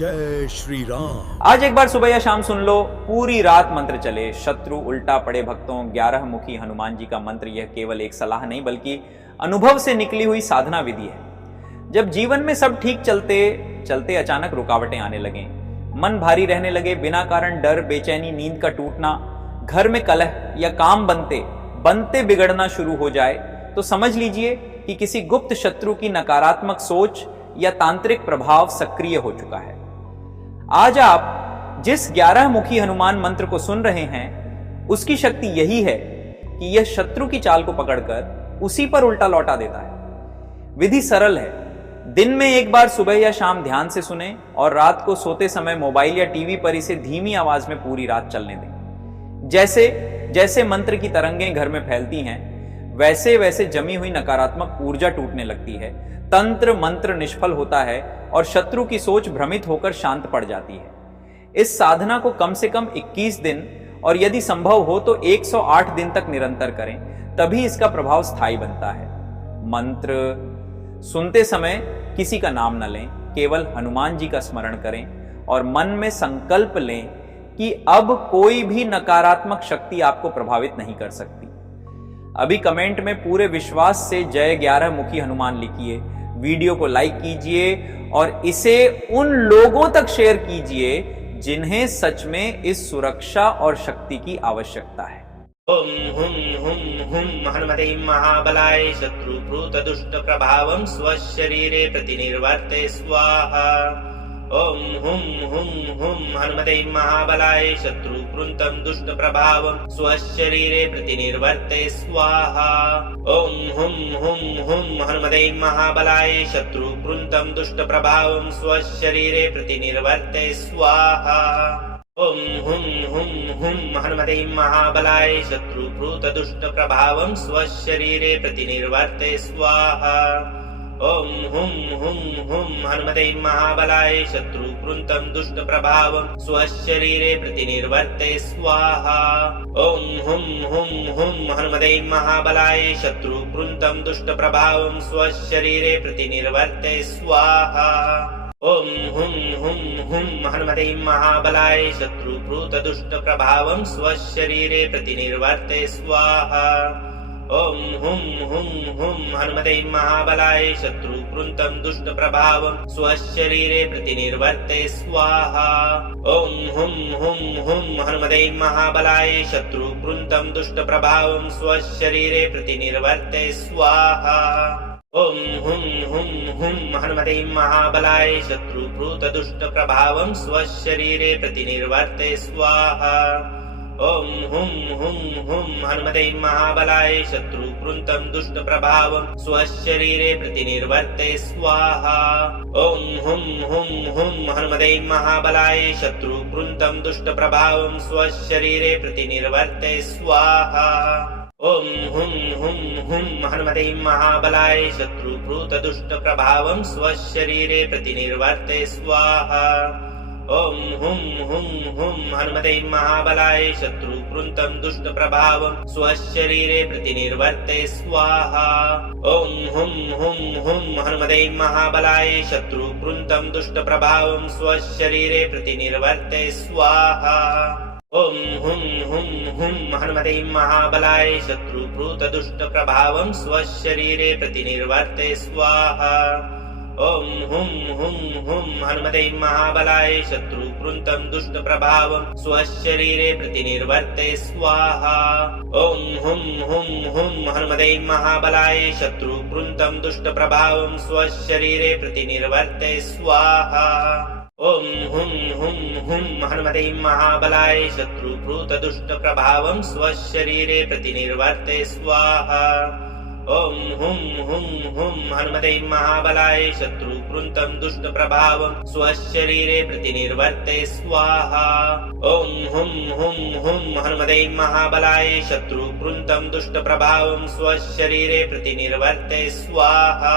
जय श्री राम। आज एक बार सुबह या शाम सुन लो, पूरी रात मंत्र चले, शत्रु उल्टा पड़े भक्तों, 11 मुखी हनुमान जी का मंत्र। यह केवल एक सलाह नहीं बल्कि अनुभव से निकली हुई साधना विधि है। जब जीवन में सब ठीक चलते चलते अचानक रुकावटें आने लगे, मन भारी रहने लगे, बिना कारण डर, बेचैनी, नींद का टूटना, घर में कलह या काम बनते बनते बिगड़ना शुरू हो जाए, तो समझ लीजिए कि किसी गुप्त शत्रु की नकारात्मक सोच या तांत्रिक प्रभाव सक्रिय हो चुका है। आज आप जिस 11 मुखी हनुमान मंत्र को सुन रहे हैं, उसकी शक्ति यही है कि यह शत्रु की चाल को पकड़कर उसी पर उल्टा लौटा देता है। विधि सरल है। दिन में एक बार सुबह या शाम ध्यान से सुने और रात को सोते समय मोबाइल या टीवी पर इसे धीमी आवाज में पूरी रात चलने दें। जैसे जैसे मंत्र की तरंगें घर में फैलती हैं, वैसे वैसे जमी हुई नकारात्मक ऊर्जा टूटने लगती है, तंत्र मंत्र निष्फल होता है और शत्रु की सोच भ्रमित होकर शांत पड़ जाती है। इस साधना को कम से कम 21 दिन और यदि संभव हो तो 108 दिन तक निरंतर करें, तभी इसका प्रभाव स्थायी बनता है। मंत्र सुनते समय किसी का नाम न लें, केवल हनुमान जी का स्मरण करें और मन में संकल्प लें कि अब कोई भी नकारात्मक शक्ति आपको प्रभावित नहीं कर सकती। अभी कमेंट में पूरे विश्वास से जय 11 मुखी हनुमान लिखिए, वीडियो को लाइक कीजिए और इसे उन लोगों तक शेयर कीजिए जिन्हें सच में इस सुरक्षा और शक्ति की आवश्यकता है। ओम हुम हुम हुम हनुमते महाबलाय शत्रुभूत दुष्ट प्रभावं स्वशरीरे प्रतिनिर्वर्ते स्वाहा। ओम हुम हुम हुम हनुमते महाबलाय शत्रुकृतं दुष्ट प्रभावं स्वशरीरे प्रतिनिर्वर्ते स्वाहा। ओम हुम हुम हुम हनुमते महाबलाय शत्रुकृतं दुष्ट प्रभावं स्वशरीरे प्रतिनिर्वर्ते स्वाहा। ओम हुम हुम हुम हनुमते महाबलाय शत्रुभूत दुष्ट प्रभावं स्वशरीरे प्रतिनिर्वर्ते स्वाहा। ओम हुम हुम हुम हनुमते महाबलाय शत्रुकृतं दुष्ट प्रभावं स्वशरीरे प्रतिनिर्वर्ते स्वाहा। ओम हुम हुम हुम हनुमते महाबलाय शत्रुकृतं दुष्ट प्रभावं स्वशरीरे प्रतिनिर्वर्ते स्वाहा। ओम हुम हुम हुम हनुमते महाबलाय शत्रुभूत दुष्ट प्रभावं स्वशरीरे प्रतिनिर्वर्ते स्वाहा। ओम हुम हुम हुम हनुमते महाबलाय शत्रुकृतं दुष्ट प्रभावं स्वशरीरे प्रतिनिर्वर्ते स्वाहा। ओम हुम हुम हुम हनुमते महाबलाय शत्रुकृतं दुष्ट प्रभावं स्वशरीरे प्रतिनिर्वर्ते स्वाहा। ओम हुम हुम हुम हनुमते महाबलाय शत्रुभूत दुष्ट प्रभावं स्वशरीरे प्रतिनिर्वर्ते स्वाहा। ओम हुम हुम हुम हनुमते महाबलाय शत्रुकृतं दुष्ट प्रभावं स्वशरीरे प्रतिनिर्वर्ते स्वाहा। ओम हुम हुम हुम हनुमते महाबलाय शत्रुकृतं दुष्ट प्रभावं स्वशरीरे प्रतिनिर्वर्ते स्वाहा। ओम हुम हुम हुम हनुमते महाबलाय शत्रुभूत दुष्ट प्रभावं स्वशरीरे प्रतिनिर्वर्ते स्वाहा। ओम हुम हुम हुम हनुमते महाबलाय शत्रुकृतं दुष्ट प्रभावं स्वशरीरे प्रतिनिर्वर्ते स्वाहा। ओम हुम हुम हुम हनुमते महाबलाय शत्रुकृतं दुष्ट प्रभावं स्वशरीरे प्रतिनिर्वर्ते स्वाहा। ओम हुम हुम हुम हनुमते महाबलाय शत्रुभूत दुष्ट प्रभावं स्वशरीरे प्रतिनिर्वर्ते स्वाहा। ओम हुम हुम हुम हनुमते महाबलाय शत्रुकृतं दुष्ट प्रभावं स्वशरीरे प्रतिनिर्वर्ते स्वाहा। ओम हुम हुम हुम हनुमते महाबलाय शत्रुकृतं दुष्ट प्रभावं स्वशरीरे प्रतिनिर्वर्ते स्वाहा। ओम हुम हुम हुम हनुमते महाबलाय शत्रुभूत दुष्ट प्रभावं स्वशरीरे प्रतिनिर्वर्ते स्वाहा। ओम हुम हुम हुम हनुमते महाबलाय शत्रुकृतं दुष्ट प्रभावं स्वशरीरे प्रतिनिर्वर्ते स्वाहा। ओम हुम हुम हुम हनुमते महाबलाय शत्रुकृतं दुष्ट प्रभावं स्वशरीरे प्रतिनिर्वर्ते स्वाहा।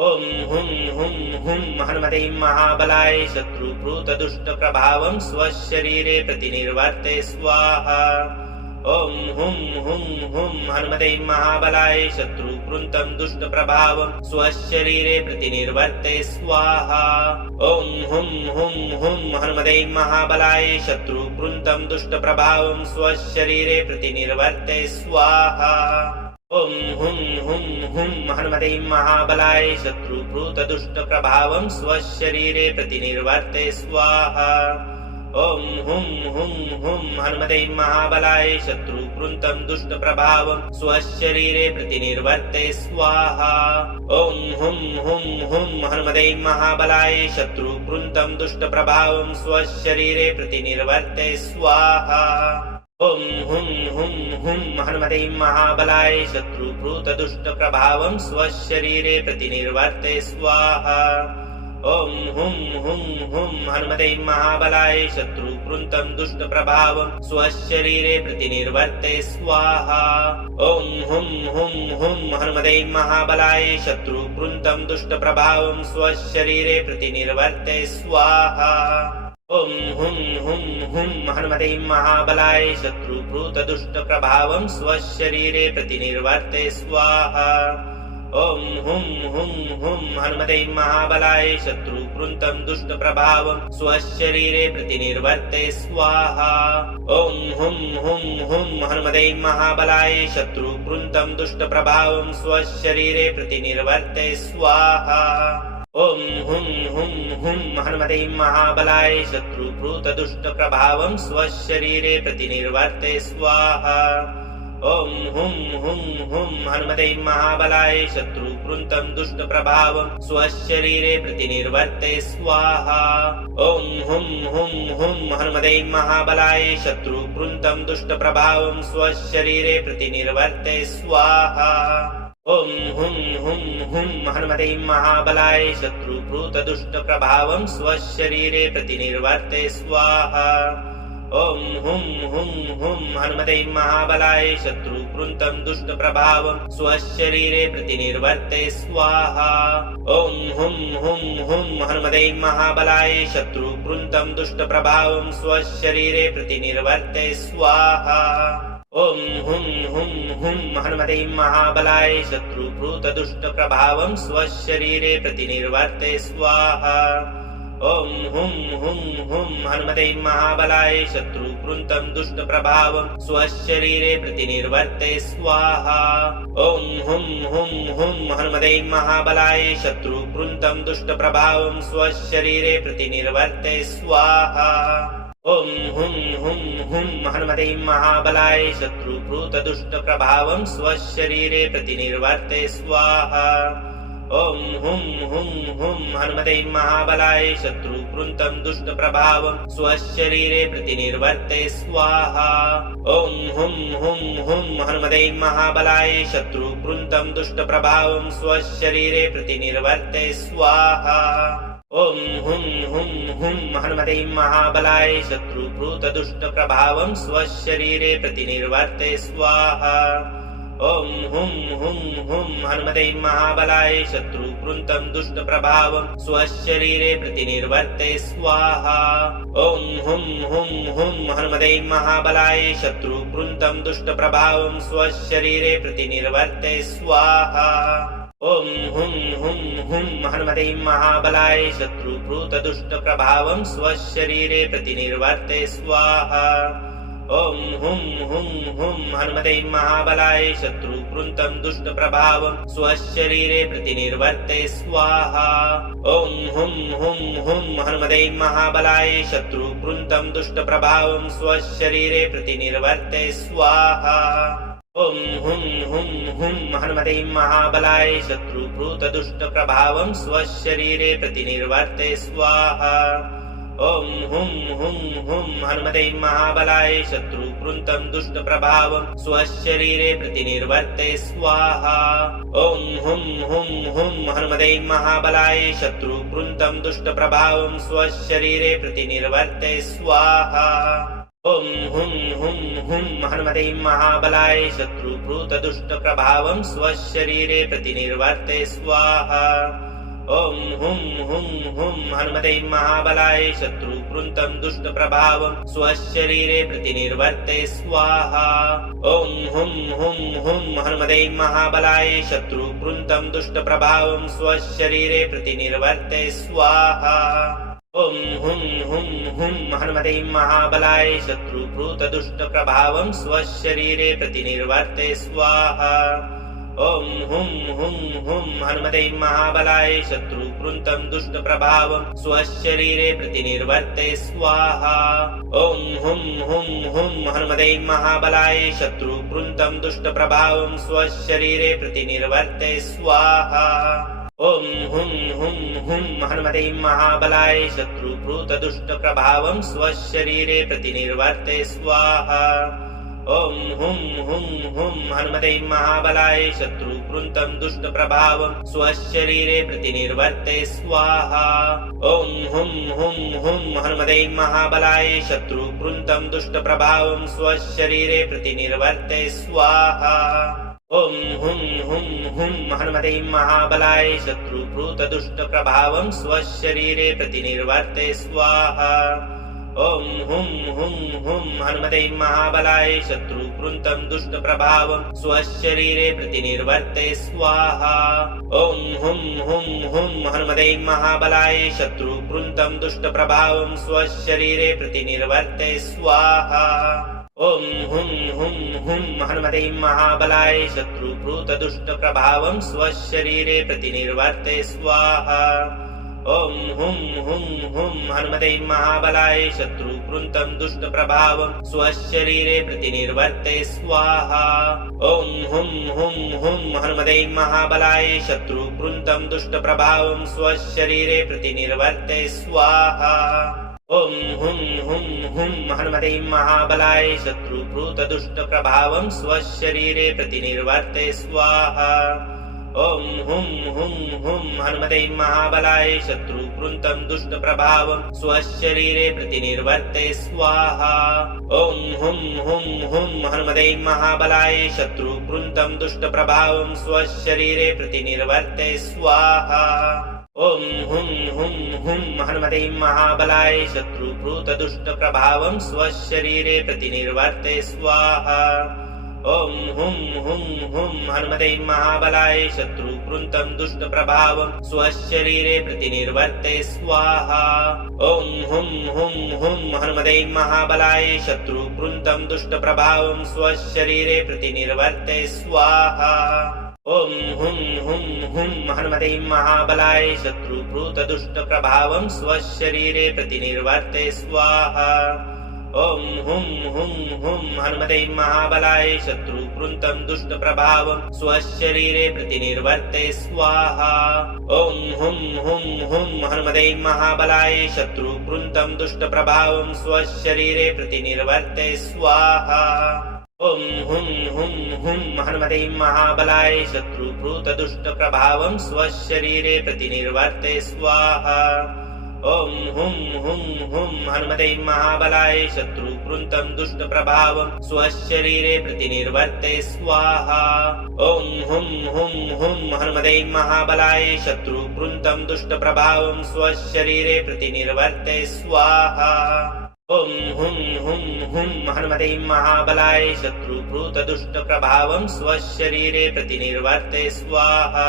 ओम हुम हुम हुम हनुमते महाबलाय शत्रुभूत दुष्ट प्रभावं स्वशरीरे प्रतिनिर्वर्ते स्वाहा। ओम हुम हुम हुम हनुमते महाबलाय शत्रु शत्रुकृन्तं दुष्टप्रभावं स्वशरीरे प्रतिनिर्वर्ते स्वाहा ॐ हुं हुं हुं हनुमते महाबलाय शत्रुकृन्तं दुष्टप्रभावं स्वशरीरे प्रतिनिर्वर्ते स्वाहा ॐ हुं हुं हुं हनुमते महाबलाय शत्रुभूतदुष्टप्रभावं स्वशरीरे प्रतिनिर्वर्ते स्वाहा ॐ हुं हुं हुं हनुमते महाबलाय शत्रुकृन्तं दुष्टप्रभावं स्वशरीरे प्रतिनिर्वर्ते स्वाहा ॐ हुं हुं हुं हनुमते महाबलाय शत्रुकृन्तं दुष्टप्रभावं स्वशरीरे प्रतिनिर्वर्ते स्वाहा ॐ हुं हुं हुं हनुमते महाबलाय शत्रुभूतदुष्टप्रभावं स्वशरीरे प्रतिनिर्वर्ते स्वाहा ॐ हुं हुं हुं हनुमते महाबलाय शत्रुकृन्तं दुष्टप्रभावं स्वशरीरे प्रतिनिर्वर्ते स्वाहा ॐ हुं हुं हुं हनुमते महाबलाय शत्रुकृन्तं दुष्टप्रभावं स्वशरीरे प्रतिनिर्वर्ते स्वाहा ॐ हुं हुं हुं हनुमते महाबलाय शत्रुभूतदुष्टप्रभावं स्वशरीरे प्रतिनिर्वर्ते स्वाहा ॐ हुं हुं हुं हनुमते महाबलाय शत्रुकृन्तं दुष्टप्रभावं स्वशरीरे प्रतिनिर्वर्ते स्वाहा ॐ हुं हुं हुं हनुमते महाबलाय शत्रुकृन्तं दुष्टप्रभावं स्वशरीरे प्रतिनिर्वर्ते स्वाहा ॐ हुं हुं हुं हनुमते महाबलाय शत्रुभूतदुष्टप्रभावं स्वशरीरे प्रतिनिर्वर्ते स्वाहा ॐ हुं हुं हुं हनुमते महाबलाय शत्रुकृन्तं दुष्टप्रभावं स्वशरीरे प्रतिनिर्वर्ते स्वाहा ॐ हुं हुं हुं हनुमते महाबलाय शत्रुकृन्तं दुष्टप्रभावं स्वशरीरे प्रतिनिर्वर्ते स्वाहा ॐ हुं हुं हुं हनुमते महाबलाय शत्रुभूतदुष्टप्रभावं स्वशरीरे प्रतिनिर्वर्ते स्वाहा ॐ हुं हुं हुं हनुमते महाबलाय शत्रुकृन्तं दुष्टप्रभावं स्वशरीरे प्रतिनिर्वर्ते स्वाहा ॐ हुं हुं हुं हनुमते महाबलाय शत्रुकृन्तं दुष्टप्रभावं स्वशरीरे प्रतिनिर्वर्ते स्वाहा ॐ हुं हुं हुं हनुमते महाबलाय शत्रुभूतदुष्टप्रभावं स्वशरीरे प्रतिनिर्वर्ते स्वाहा ॐ हुं हुं हुं हनुमते महाबलाय शत्रुकृन्तं दुष्टप्रभावं स्वशरीरे प्रतिनिर्वर्ते स्वाहा ॐ हुं हुं हुं हनुमते महाबलाय शत्रुकृन्तं दुष्टप्रभावं स्वशरीरे प्रतिनिर्वर्ते स्वाहा ॐ हुं हुं हुं हनुमते महाबलाय शत्रुभूतदुष्टप्रभावं स्वशरीरे प्रतिनिर्वर्ते स्वाहा ॐ हुं हुं हुं हनुमते महाबलाय शत्रुकृन्तं दुष्टप्रभावं स्वशरीरे प्रतिनिर्वर्ते स्वाहा ॐ हुं हुं हुं हनुमते महाबलाय शत्रुकृन्तं दुष्टप्रभावं स्वशरीरे प्रतिनिर्वर्ते स्वाहा ॐ हुं हुं हुं हनुमते महाबलाय शत्रुभूतदुष्टप्रभावं स्वशरीरे प्रतिनिर्वर्ते स्वाहा ॐ हुं हुं हुं हनुमते महाबलाय शत्रुकृन्तं दुष्टप्रभावं स्वशरीरे प्रतिनिर्वर्ते स्वाहा ॐ हुं हुं हुं हनुमते महाबलाय शत्रुकृन्तं दुष्टप्रभावं स्वशरीरे प्रतिनिर्वर्ते स्वाहा ॐ हुं हुं हुं हनुमते महाबलाय शत्रुभूतदुष्टप्रभावं स्वशरीरे प्रतिनिर्वर्ते स्वाहा ॐ हुं हुं हुं हनुमते महाबलाय शत्रुकृन्तं दुष्टप्रभावं स्वशरीरे प्रतिनिर्वर्ते स्वाहा ॐ हुं हुं हुं हनुमते महाबलाय शत्रुकृन्तं दुष्टप्रभावं स्वशरीरे प्रतिनिर्वर्ते स्वाहा ॐ हुं हुं हुं हनुमते महाबलाय शत्रुभूतदुष्टप्रभावं स्वशरीरे प्रतिनिर्वर्ते स्वाहा ॐ हुं हुं हुं हनुमते महाबलाय शत्रुकृन्तं दुष्टप्रभावं स्वशरीरे प्रतिनिर्वर्ते स्वाहा ॐ हुं हुं हुं हनुमते महाबलाय शत्रुकृन्तं दुष्टप्रभावं स्वशरीरे प्रतिनिर्वर्ते स्वाहा ॐ हुं हुं हुं हनुमते महाबलाय शत्रुभूतदुष्टप्रभावं स्वशरीरे प्रतिनिर्वर्ते स्वाहा ॐ हुं हुं हुं हनुमते महाबलाय शत्रुकृन्तं दुष्टप्रभावं स्वशरीरे प्रतिनिर्वर्ते स्वाहा ॐ हुं हुं हुं हनुमते महाबलाय शत्रुकृन्तं दुष्टप्रभावं स्वशरीरे प्रतिनिर्वर्ते स्वाहा ॐ हुं हुं हुं हनुमते महाबलाय शत्रुकृतदुष्टप्रभावं स्वशरीरे प्रतिनिर्वर्ते स्वाहा ॐ हुं हुं हुं हनुमते महाबलाय शत्रुकृतं दुष्टप्रभावं स्वशरीरे प्रतिनिर्वर्ते स्वाहा ॐ हुं हुं हुं हनुमते महाबलाय शत्रुकृतं दुष्टप्रभावं स्वशरीरे प्रतिनिर्वर्ते स्वाहा ॐ हुं हुं हुं हनुमते महाबलाय शत्रुकृतदुष्टप्रभावं स्वशरीरे प्रतिनिर्वर्ते स्वाहा ॐ हुं हुं हुं हनुमते महाबलाय शत्रुकृतं दुष्टप्रभावं स्वशरीरे प्रतिनिर्वर्ते स्वाहा ॐ हुं हुं हुं हनुमते महाबलाय शत्रुकृतं दुष्टप्रभावं स्वशरीरे प्रतिनिर्वर्ते स्वाहा ॐ हुं हुं हुं हनुमते महाबलाय शत्रुकृतदुष्टप्रभावं स्वशरीरे प्रतिनिर्वर्ते स्वाहा ॐ हुं हुं हुं हनुमते महाबलाय शत्रुकृतं दुष्टप्रभावं स्वशरीरे प्रतिनिर्वर्ते स्वाहा ॐ हुं हुं हुं हनुमते महाबलाय शत्रुकृतं दुष्टप्रभावं स्वशरीरे प्रतिनिर्वर्ते स्वाहा ॐ हुं हुं हुं हनुमते महाबलाय शत्रुकृतदुष्टप्रभावं स्वशरीरे प्रतिनिर्वर्ते स्वाहा ॐ हुं हुं हुं हनुमते महाबलाय शत्रुकृतं दुष्टप्रभावं स्वशरीरे प्रतिनिर्वर्ते स्वाहा ॐ हुं हुं हुं हनुमते महाबलाय शत्रुकृतं दुष्टप्रभावं स्वशरीरे प्रतिनिर्वर्ते स्वाहा ॐ हुं हुं हुं हनुमते महाबलाय शत्रुकृतदुष्टप्रभावं स्वशरीरे प्रतिनिर्वर्ते स्वाहा ॐ हुं हुं हुं हनुमते महाबलाय शत्रुकृतं दुष्टप्रभावं स्वशरीरे प्रतिनिर्वर्ते स्वाहा ॐ हुं हुं हुं हनुमते महाबलाय शत्रुकृतं दुष्टप्रभावं स्वशरीरे प्रतिनिर्वर्ते स्वाहा ॐ हुं हुं हुं हनुमते महाबलाय शत्रुकृतदुष्टप्रभावं स्वशरीरे प्रतिनिर्वर्ते स्वाहा ॐ हुं हुं हुं हनुमते महाबलाय शत्रुकृतं दुष्टप्रभावं स्वशरीरे प्रतिनिर्वर्ते स्वाहा ॐ हुं हुं हुं हनुमते महाबलाय शत्रुकृतं दुष्टप्रभावं स्वशरीरे प्रतिनिर्वर्ते स्वाहा ॐ हुं हुं हुं हनुमते महाबलाय शत्रुकृतदुष्टप्रभावं स्वशरीरे प्रतिनिर्वर्ते स्वाहा ॐ हुं हुं हुं हनुमते महाबलाय शत्रुकृतं दुष्टप्रभावं स्वशरीरे प्रतिनिर्वर्ते स्वाहा ॐ हुं हुं हुं हनुमते महाबलाय शत्रुकृतं दुष्टप्रभावं स्वशरीरे प्रतिनिर्वर्ते स्वाहा ॐ हुं हुं हुं हनुमते महाबलाय शत्रुकृतदुष्टप्रभावं स्वशरीरे प्रतिनिर्वर्ते स्वाहा ॐ हुं हुं हुं हनुमते महाबलाय शत्रुकृतं दुष्टप्रभावं स्वशरीरे प्रतिनिर्वर्ते स्वाहा ॐ हुं हुं हुं हनुमते महाबलाय शत्रुकृतं दुष्टप्रभावं स्वशरीरे प्रतिनिर्वर्ते स्वाहा ॐ हुं हुं हुं हनुमते महाबलाय शत्रुकृतदुष्टप्रभावं स्वशरीरे प्रतिनिर्वर्ते स्वाहा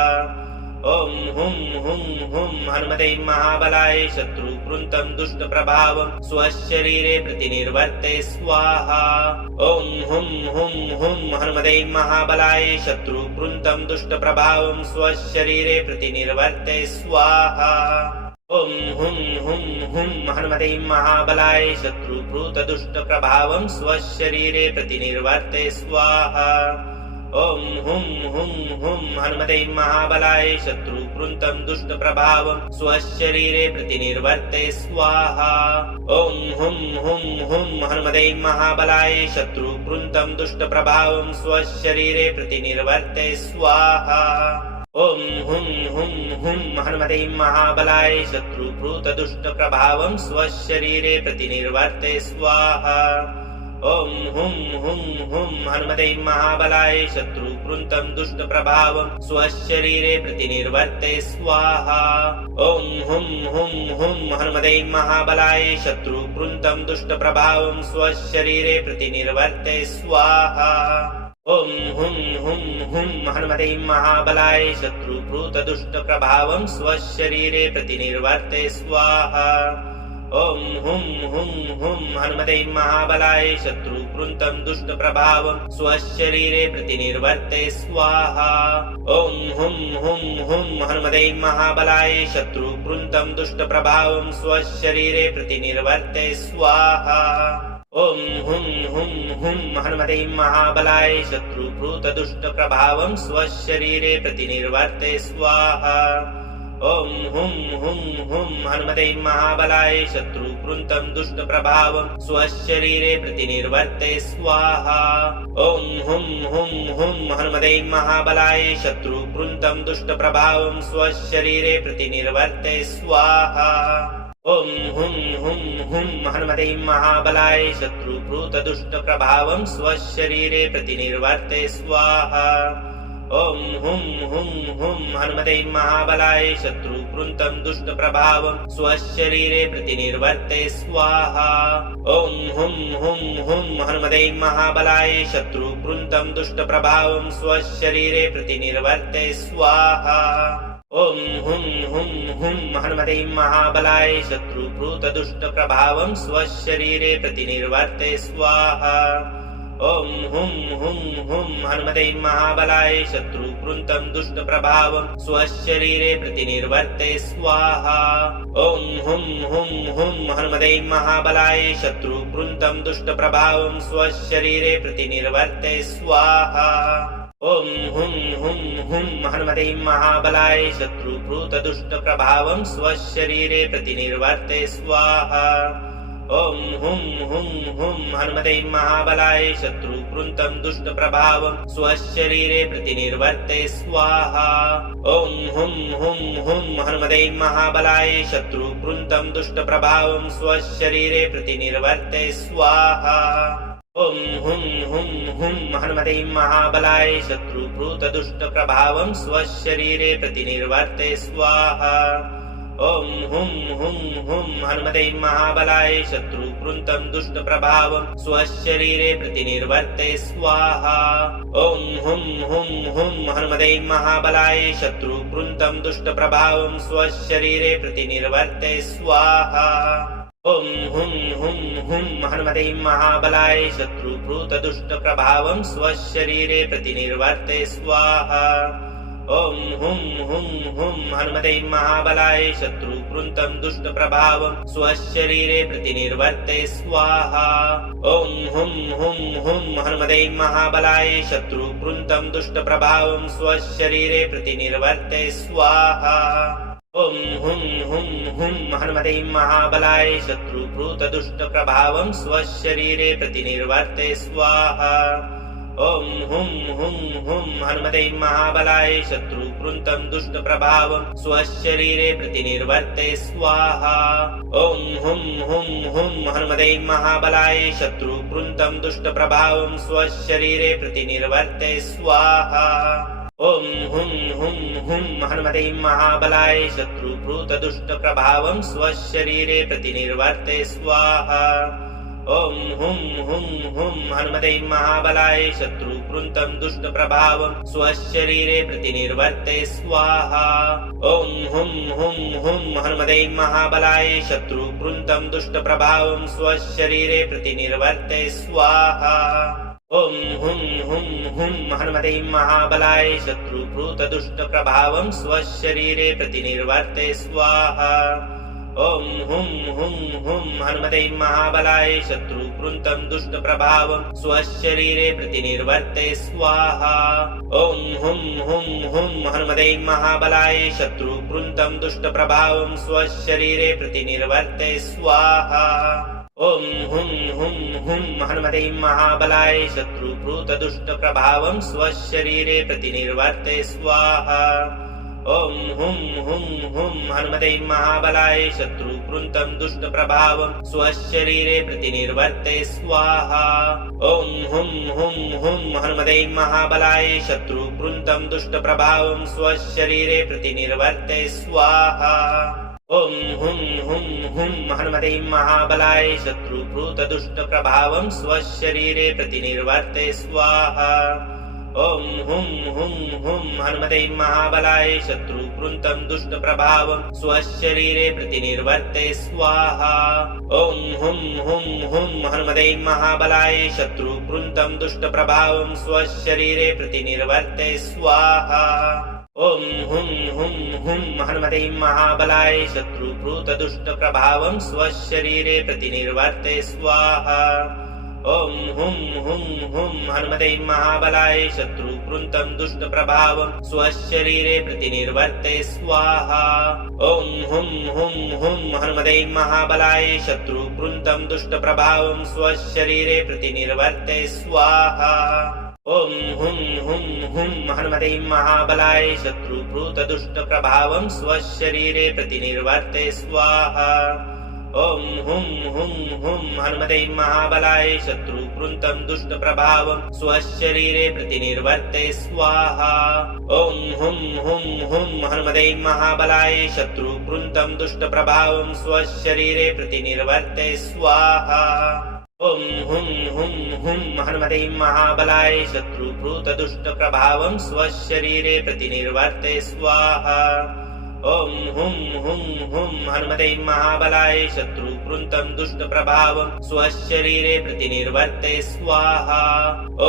ॐ हुं हुं हुं हनुमते महाबलाय शत्रुकृतं दुष्टप्रभावं स्वशरीरे प्रतिनिर्वर्ते स्वाहा ॐ हुं हुं हुं हनुमते महाबलाय शत्रुकृतं दुष्टप्रभावं स्वशरीरे प्रतिनिर्वर्ते स्वाहा ॐ हुं हुं हुं हनुमते महाबलाय शत्रुकृतदुष्टप्रभावं स्वशरीरे प्रतिनिर्वर्ते स्वाहा ॐ हुं हुं हुं हनुमते महाबलाय शत्रुकृतं दुष्टप्रभावं स्वशरीरे प्रतिनिर्वर्ते स्वाहा ॐ हुं हुं हुं हनुमते महाबलाय शत्रुकृतं दुष्टप्रभावं स्वशरीरे प्रतिनिर्वर्ते स्वाहा ॐ हुं हुं हुं हनुमते महाबलाय शत्रुकृतदुष्टप्रभावं स्वशरीरे प्रतिनिर्वर्ते स्वाहा ॐ हुं हुं हुं हनुमते महाबलाय शत्रुकृन्तं दुष्टप्रभावं स्वशरीरे प्रतिनिर्वर्ते स्वाहा ॐ हुं हुं हुं हनुमते महाबलाय शत्रुकृन्तं दुष्टप्रभावं स्वशरीरे प्रतिनिर्वर्ते स्वाहा ॐ हुं हुं हुं हनुमते महाबलाय शत्रुकृतदुष्टप्रभावं स्वशरीरे प्रतिनिर्वर्ते स्वाहा ॐ हुं हुं हुं हनुमते महाबलाय शत्रुकृन्तं दुष्टप्रभावं स्वशरीरे प्रतिनिर्वर्ते स्वाहा ॐ हुं हुं हुं हनुमते महाबलाय शत्रुकृन्तं दुष्टप्रभावं स्वशरीरे प्रतिनिर्वर्ते स्वाहा ॐ हुं हुं हुं हनुमते महाबलाय शत्रुकृतदुष्टप्रभावं स्वशरीरे प्रतिनिर्वर्ते स्वाहा ॐ हुं हुं हुं हनुमते महाबलाय शत्रुकृन्तं दुष्टप्रभावं स्वशरीरे प्रतिनिर्वर्ते स्वाहा ॐ हुं हुं हुं हनुमते महाबलाय शत्रुकृन्तं दुष्टप्रभावं स्वशरीरे प्रतिनिर्वर्ते स्वाहा ॐ हुं हुं हुं हनुमते महाबलाय शत्रुकृतदुष्टप्रभावं स्वशरीरे प्रतिनिर्वर्ते स्वाहा ॐ हुं हुं हुं हनुमते महाबलाय शत्रुकृन्तं दुष्टप्रभावं स्वशरीरे प्रतिनिर्वर्ते स्वाहा ॐ हुं हुं हुं हनुमते महाबलाय शत्रुकृन्तं दुष्टप्रभावं स्वशरीरे प्रतिनिर्वर्ते स्वाहा ॐ हुं हुं हुं हनुमते महाबलाय शत्रुकृतदुष्टप्रभावं स्वशरीरे प्रतिनिर्वर्ते स्वाहा ॐ हुं हुं हुं हनुमते महाबलाय शत्रुकृन्तं दुष्टप्रभावं स्वशरीरे प्रतिनिर्वर्ते स्वाहा ॐ हुं हुं हुं हनुमते महाबलाय शत्रुकृन्तं दुष्टप्रभावं स्वशरीरे प्रतिनिर्वर्ते स्वाहा ॐ हुं हुं हुं हनुमते महाबलाय शत्रुकृतदुष्टप्रभावं स्वशरीरे प्रतिनिर्वर्ते स्वाहा ॐ हुं हुं हुं हनुमते महाबलाय शत्रुकृन्तं दुष्टप्रभावं स्वशरीरे प्रतिनिर्वर्ते स्वाहा ॐ हुं हुं हुं हनुमते महाबलाय शत्रुकृन्तं दुष्टप्रभावं स्वशरीरे प्रतिनिर्वर्ते स्वाहा ॐ हुं हुं हुं हनुमते महाबलाय शत्रुकृतदुष्टप्रभावं स्वशरीरे प्रतिनिर्वर्ते स्वाहा ॐ हुं हुं हुं हनुमते महाबलाय शत्रुकृन्तं दुष्टप्रभावं स्वशरीरे प्रतिनिर्वर्ते स्वाहा ॐ हुं हुं हुं हनुमते महाबलाय शत्रुकृन्तं दुष्टप्रभावं स्वशरीरे प्रतिनिर्वर्ते स्वाहा ॐ हुं हुं हुं हनुमते महाबलाय शत्रुकृतदुष्टप्रभावं स्वशरीरे प्रतिनिर्वर्ते स्वाहा ॐ हुं हुं हुं हनुमते महाबलाय शत्रुकृन्तं दुष्टप्रभावं स्वशरीरे प्रतिनिर्वर्ते स्वाहा ॐ हुं हुं हुं हनुमते महाबलाय शत्रुकृन्तं दुष्टप्रभावं स्वशरीरे प्रतिनिर्वर्ते स्वाहा ॐ हुं हुं हुं हनुमते महाबलाय शत्रुकृतदुष्टप्रभावं स्वशरीरे प्रतिनिर्वर्ते स्वाहा ॐ हुं हुं हुं हनुमते महाबलाय शत्रुकृन्तं दुष्टप्रभावं स्वशरीरे प्रतिनिर्वर्ते स्वाहा ॐ हुं हुं हुं हनुमते महाबलाय शत्रुकृन्तं दुष्टप्रभावं स्वशरीरे प्रतिनिर्वर्ते स्वाहा ॐ हुं हुं हुं हनुमते महाबलाय शत्रुकृतदुष्टप्रभावं स्वशरीरे प्रतिनिर्वर्ते स्वाहा ॐ हुं हुं हुं हनुमते महाबलाय शत्रुकृन्तं दुष्टप्रभावं स्वशरीरे प्रतिनिर्वर्ते स्वाहा ॐ हुं हुं हुं हनुमते महाबलाय शत्रुकृन्तं दुष्टप्रभावं स्वशरीरे प्रतिनिर्वर्ते स्वाहा ॐ हुं हुं हुं हनुमते महाबलाय शत्रुकृतदुष्टप्रभावं स्वशरीरे प्रतिनिर्वर्ते स्वाहा ॐ हुं हुं हुं हनुमते महाबलाय शत्रुकृन्तं दुष्टप्रभावं स्वशरीरे प्रतिनिर्वर्ते स्वाहा ॐ हुं हुं हुं हनुमते महाबलाय शत्रुकृन्तं दुष्टप्रभावं स्वशरीरे प्रतिनिर्वर्ते स्वाहा ॐ हुं हुं हुं हनुमते महाबलाय शत्रुकृतदुष्टप्रभावं स्वशरीरे प्रतिनिर्वर्ते स्वाहा ॐ हुं हुं हुं हनुमते महाबलाय शत्रुकृन्तं दुष्टप्रभावं स्वशरीरे प्रतिनिर्वर्ते स्वाहा ॐ हुं हुं हुं हनुमते महाबलाय शत्रुकृन्तं दुष्टप्रभावं स्वशरीरे प्रतिनिर्वर्ते स्वाहा ॐ हुं हुं हुं हनुमते महाबलाय शत्रुकृतदुष्टप्रभावं स्वशरीरे प्रतिनिर्वर्ते स्वाहा ॐ हुं हुं हुं हनुमते महाबलाय शत्रुकृतं दुष्टप्रभावं स्वशरीरे प्रतिनिर्वर्ते स्वाहा ॐ हुं हुं हुं हनुमते महाबलाय शत्रुकृतं दुष्टप्रभावं स्वशरीरे प्रतिनिर्वर्ते स्वाहा ॐ हुं हुं हुं हनुमते महाबलाय शत्रुकृतदुष्टप्रभावं स्वशरीरे प्रतिनिर्वर्ते स्वाहा ॐ हुं हुं हुं हनुमते महाबलाय शत्रुकृतं दुष्टप्रभावं स्वशरीरे प्रतिनिर्वर्ते स्वाहा ॐ हुं हुं हुं हनुमते महाबलाय शत्रुकृतं दुष्टप्रभावं स्वशरीरे प्रतिनिर्वर्ते स्वाहा ॐ हुं हुं हुं हनुमते महाबलाय शत्रुकृतदुष्टप्रभावं स्वशरीरे प्रतिनिर्वर्ते स्वाहा ॐ हुं हुं हुं हनुमते महाबलाय शत्रुकृतं दुष्टप्रभावं स्वशरीरे प्रतिनिर्वर्ते स्वाहा ॐ हुं हुं हुं हनुमते महाबलाय शत्रुकृतं दुष्टप्रभावं स्वशरीरे प्रतिनिर्वर्ते स्वाहा ॐ हुं हुं हुं हनुमते महाबलाय शत्रुकृतदुष्टप्रभावं स्वशरीरे प्रतिनिर्वर्ते स्वाहा ॐ हुं हुं हुं हनुमते महाबलाय शत्रुकृतं दुष्टप्रभावं स्वशरीरे प्रतिनिर्वर्ते स्वाहा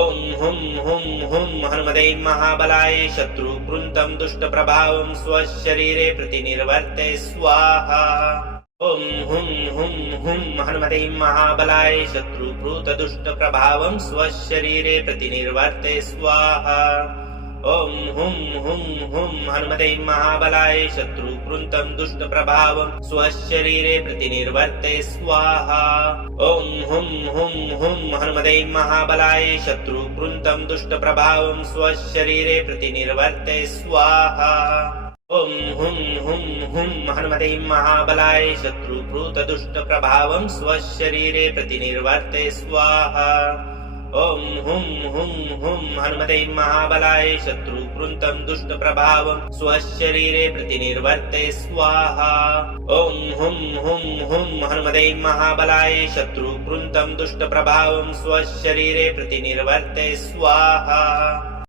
ॐ हुं हुं हुं हनुमते महाबलाय शत्रुकृतं दुष्टप्रभावं स्वशरीरे प्रतिनिर्वर्ते स्वाहा ॐ हुं हुं हुं हनुमते महाबलाय शत्रुकृतदुष्टप्रभावं स्वशरीरे प्रतिनिर्वर्ते स्वाहा ॐ हुं हुं हुं हनुमते महाबलाय शत्रुकृतं दुष्टप्रभावं स्वशरीरे प्रतिनिर्वर्ते स्वाहा ॐ हुं हुं हुं हनुमते महाबलाय शत्रुकृतं दुष्टप्रभावं स्वशरीरे प्रतिनिर्वर्ते स्वाहा ॐ हुं हुं हुं हनुमते महाबलाय शत्रुकृतदुष्टप्रभावं स्वशरीरे प्रतिनिर्वर्ते स्वाहा ॐ हुं हुं हुं हनुमते महाबलाय शत्रुकृतं दुष्टप्रभावं स्वशरीरे प्रतिनिर्वर्ते स्वाहा ॐ हुं हुं हुं हनुमते महाबलाय शत्रुकृतं दुष्टप्रभावं स्वशरीरे प्रतिनिर्वर्ते स्वाहा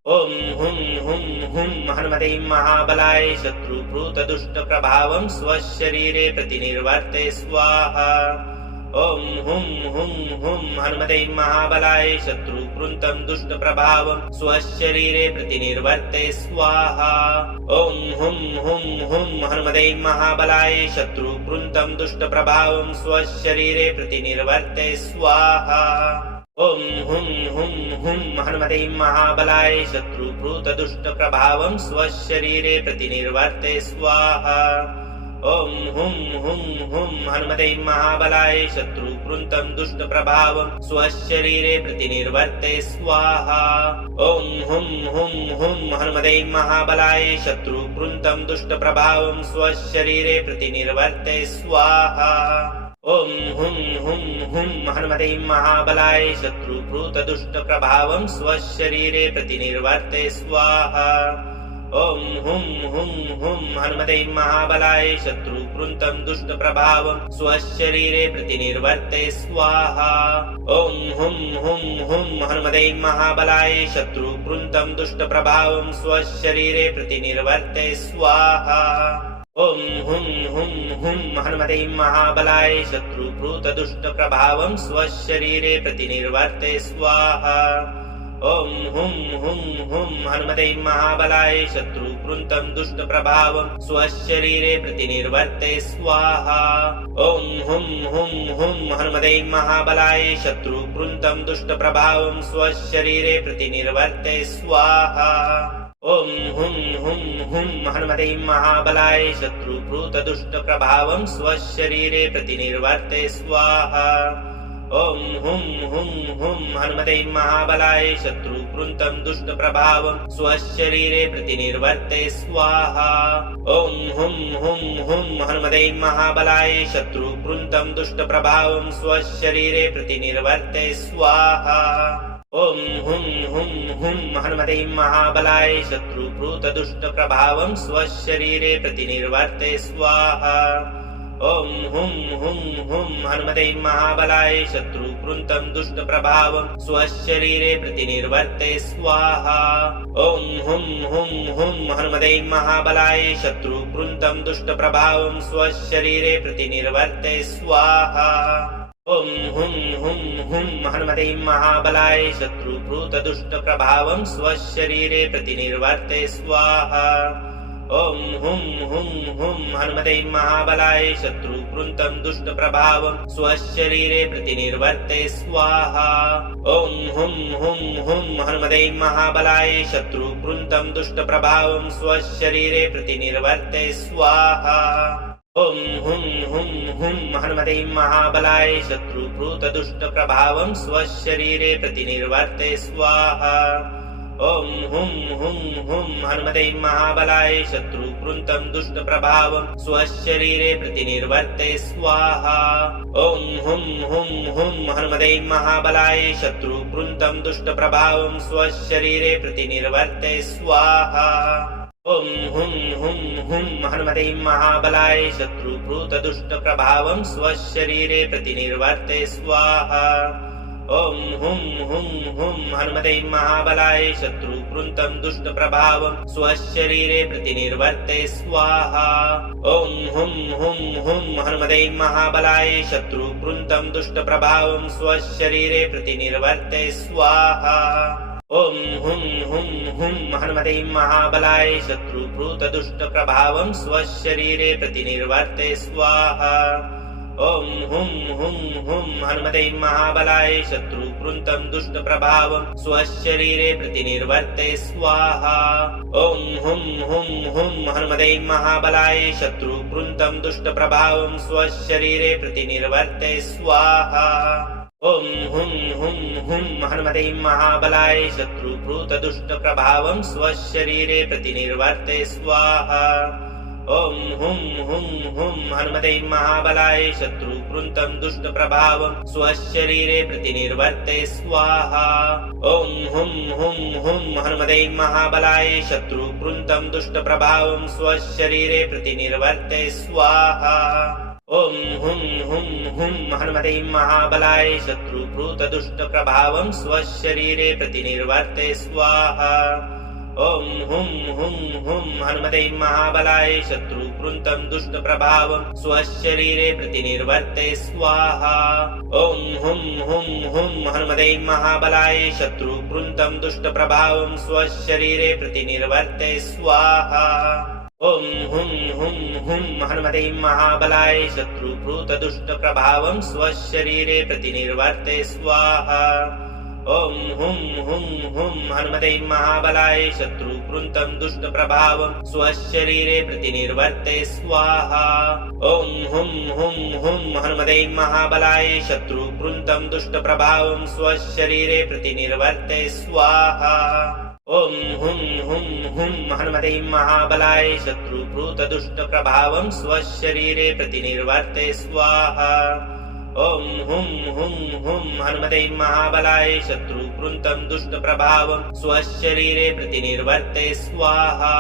ॐ हुं हुं हुं हनुमते महाबलाय शत्रुकृतदुष्टप्रभावं स्वशरीरे प्रतिनिर्वर्ते स्वाहा ॐ हुं हुं हुं हनुमते महाबलाय शत्रुकृतं दुष्टप्रभावं स्वशरीरे प्रतिनिर्वर्ते स्वाहा ॐ हुं हुं हुं हनुमते महाबलाय शत्रुकृतं दुष्टप्रभावं स्वशरीरे प्रतिनिर्वर्ते स्वाहा ॐ हुं हुं हुं हनुमते महाबलाय शत्रुकृतदुष्टप्रभावं स्वशरीरे प्रतिनिर्वर्ते स्वाहा ॐ हुं हुं हुं हनुमते महाबलाय शत्रुकृतं दुष्टप्रभावं स्वशरीरे प्रतिनिर्वर्ते स्वाहा ॐ हुं हुं हुं हनुमते महाबलाय शत्रुकृतं दुष्टप्रभावं स्वशरीरे प्रतिनिर्वर्ते स्वाहा ॐ हुं हुं हुं हनुमते महाबलाय शत्रुकृतदुष्टप्रभावं स्वशरीरे प्रतिनिर्वर्ते स्वाहा ॐ हुं हुं हुं हनुमते महाबलाय शत्रुकृतं दुष्टप्रभावं स्वशरीरे प्रतिनिर्वर्ते स्वाहा ॐ हुं हुं हुं हनुमते महाबलाय शत्रुकृतं दुष्टप्रभावं स्वशरीरे प्रतिनिर्वर्ते स्वाहा ॐ हुं हुं हुं हनुमते महाबलाय शत्रुकृतदुष्टप्रभावं स्वशरीरे प्रतिनिर्वर्ते स्वाहा ॐ हुं हुं हुं हनुमते महाबलाय शत्रुकृतं दुष्टप्रभावं स्वशरीरे प्रतिनिर्वर्ते स्वाहा ॐ हुं हुं हुं हनुमते महाबलाय शत्रुकृतं दुष्टप्रभावं स्वशरीरे प्रतिनिर्वर्ते स्वाहा ॐ हुं हुं हुं हनुमते महाबलाय शत्रुकृतदुष्टप्रभावं स्वशरीरे प्रतिनिर्वर्ते स्वाहा ॐ हुं हुं हुं हनुमते महाबलाय शत्रुकृतं कृन्तं दुष्टप्रभावं स्वशरीरे प्रतिनिर्वर्ते स्वाहा। ॐ हुं हुं हुं हनुमते महाबलाय शत्रु कृन्तं दुष्टप्रभावं स्वशरीरे प्रतिनिर्वर्ते स्वाहा। ॐ हुं हुं हुं हनुमते महाबलाय शत्रुकृत दुष्टप्रभावं स्वशरीरे प्रतिनिर्वर्ते स्वाहा। ॐ हुं हुं हुं हनुमते महाबलाय शत्रुकृतं दुष्टप्रभावं स्वशरीरे प्रतिनिर्वर्ते स्वाहा। ॐ हुं हुं हुं हनुमते महाबलाय शत्रुकृतं दुष्टप्रभावं स्वशरीरे प्रतिनिर्वर्ते स्वाहा। ॐ हुं हुं हुं हनुमते महाबलाय शत्रुकृत दुष्टप्रभावं स्वशरीरे प्रतिनिर्वर्ते स्वाहा। ॐ हुं हुं हुं हनुमते महाबलाय शत्रुकृतं दुष्टप्रभावं स्वशरीरे प्रतिनिर्वर्ते स्वाहा। ॐ हुं हुं हुं हनुमते महाबलाय शत्रुकृतं दुष्टप्रभावं स्वशरीरे प्रतिनिर्वर्ते स्वाहा। ॐ हुं हुं हुं हनुमते महाबलाय शत्रुकृत दुष्टप्रभावं स्वशरीरे प्रतिनिर्वर्ते स्वाहा। ॐ हुं हुं हुं हनुमते महाबलाय शत्रुकृतं दुष्टप्रभावं स्वशरीरे प्रतिनिर्वर्ते स्वाहा। ॐ हुं हुं हुं हनुमते महाबलाय शत्रुकृतं दुष्टप्रभावं स्वशरीरे प्रतिनिर्वर्ते स्वाहा। ॐ हुं हुं हुं हनुमते महाबलाय शत्रुकृत दुष्टप्रभावं स्वशरीरे प्रतिनिर्वर्ते स्वाहा। ॐ हुं हुं हुं हनुमते महाबलाय शत्रुकृतं दुष्टप्रभावं स्वशरीरे प्रतिनिर्वर्ते स्वाहा। ॐ हुं हुं हुं हनुमते महाबलाय शत्रुकृतं दुष्टप्रभावं स्वशरीरे प्रतिनिर्वर्ते स्वाहा। ॐ हुं हुं हुं हनुमते महाबलाय शत्रुकृत दुष्टप्रभावं स्वशरीरे प्रतिनिर्वर्ते स्वाहा। ॐ हुं हुं हुं हनुमते महाबलाय शत्रुकृतं दुष्टप्रभावं स्वशरीरे प्रतिनिर्वर्ते स्वाहा। ॐ हुं हुं हुं हनुमते महाबलाय शत्रुकृतं दुष्टप्रभावं स्वशरीरे प्रतिनिर्वर्ते स्वाहा। ॐ हुं हुं हुं हनुमते महाबलाय शत्रुकृत दुष्टप्रभावं स्वशरीरे प्रतिनिर्वर्ते स्वाहा। ॐ हुं हुं हुं हनुमते महाबलाय शत्रुकृतं दुष्टप्रभावं स्वशरीरे प्रतिनिर्वर्ते स्वाहा। ॐ हुं हुं हुं हनुमते महाबलाय शत्रुकृतं दुष्टप्रभावं स्वशरीरे प्रतिनिर्वर्ते स्वाहा। ॐ हुं हुं हुं हनुमते महाबलाय शत्रुकृत दुष्टप्रभावं स्वशरीरे प्रतिनिर्वर्ते स्वाहा। ॐ हुं हुं हुं हनुमते महाबलाय शत्रुकृतं दुष्टप्रभावं स्वशरीरे प्रतिनिर्वर्ते स्वाहा। ॐ हुं हुं हुं हनुमते महाबलाय शत्रुकृतं दुष्टप्रभावं स्वशरीरे प्रतिनिर्वर्ते स्वाहा। ॐ हुं हुं हुं हनुमते महाबलाय शत्रुकृत दुष्टप्रभावं स्वशरीरे प्रतिनिर्वर्ते स्वाहा। ॐ हुं हुं हुं हनुमते महाबलाय शत्रुकृतं दुष्टप्रभावं स्वशरीरे प्रतिनिर्वर्ते स्वाहा। ॐ हुं हुं हुं हनुमते महाबलाय शत्रुकृतं दुष्टप्रभावं स्वशरीरे प्रतिनिर्वर्ते स्वाहा। ॐ हुं हुं हुं हनुमते महाबलाय शत्रुकृत दुष्टप्रभावं स्वशरीरे प्रतिनिर्वर्ते स्वाहा। ॐ हुं हुं हुं हनुमते महाबलाय शत्रुकृतं दुष्टप्रभावं स्वशरीरे प्रतिनिर्वर्ते स्वाहा।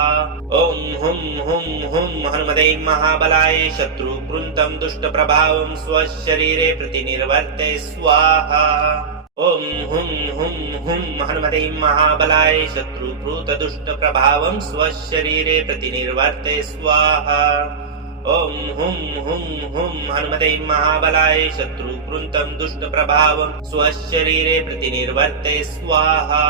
ॐ हुं हुं हुं हनुमते महाबलाय शत्रुकृतं दुष्टप्रभावं स्वशरीरे प्रतिनिर्वर्ते स्वाहा। ॐ हुं हुं हुं हनुमते महाबलाय शत्रुकृत दुष्टप्रभावं स्वशरीरे प्रतिनिर्वर्ते स्वाहा। ॐ हुं हुं हुं हनुमते महाबलाय शत्रुकृतं दुष्टप्रभावं स्वशरीरे प्रतिनिर्वर्ते स्वाहा।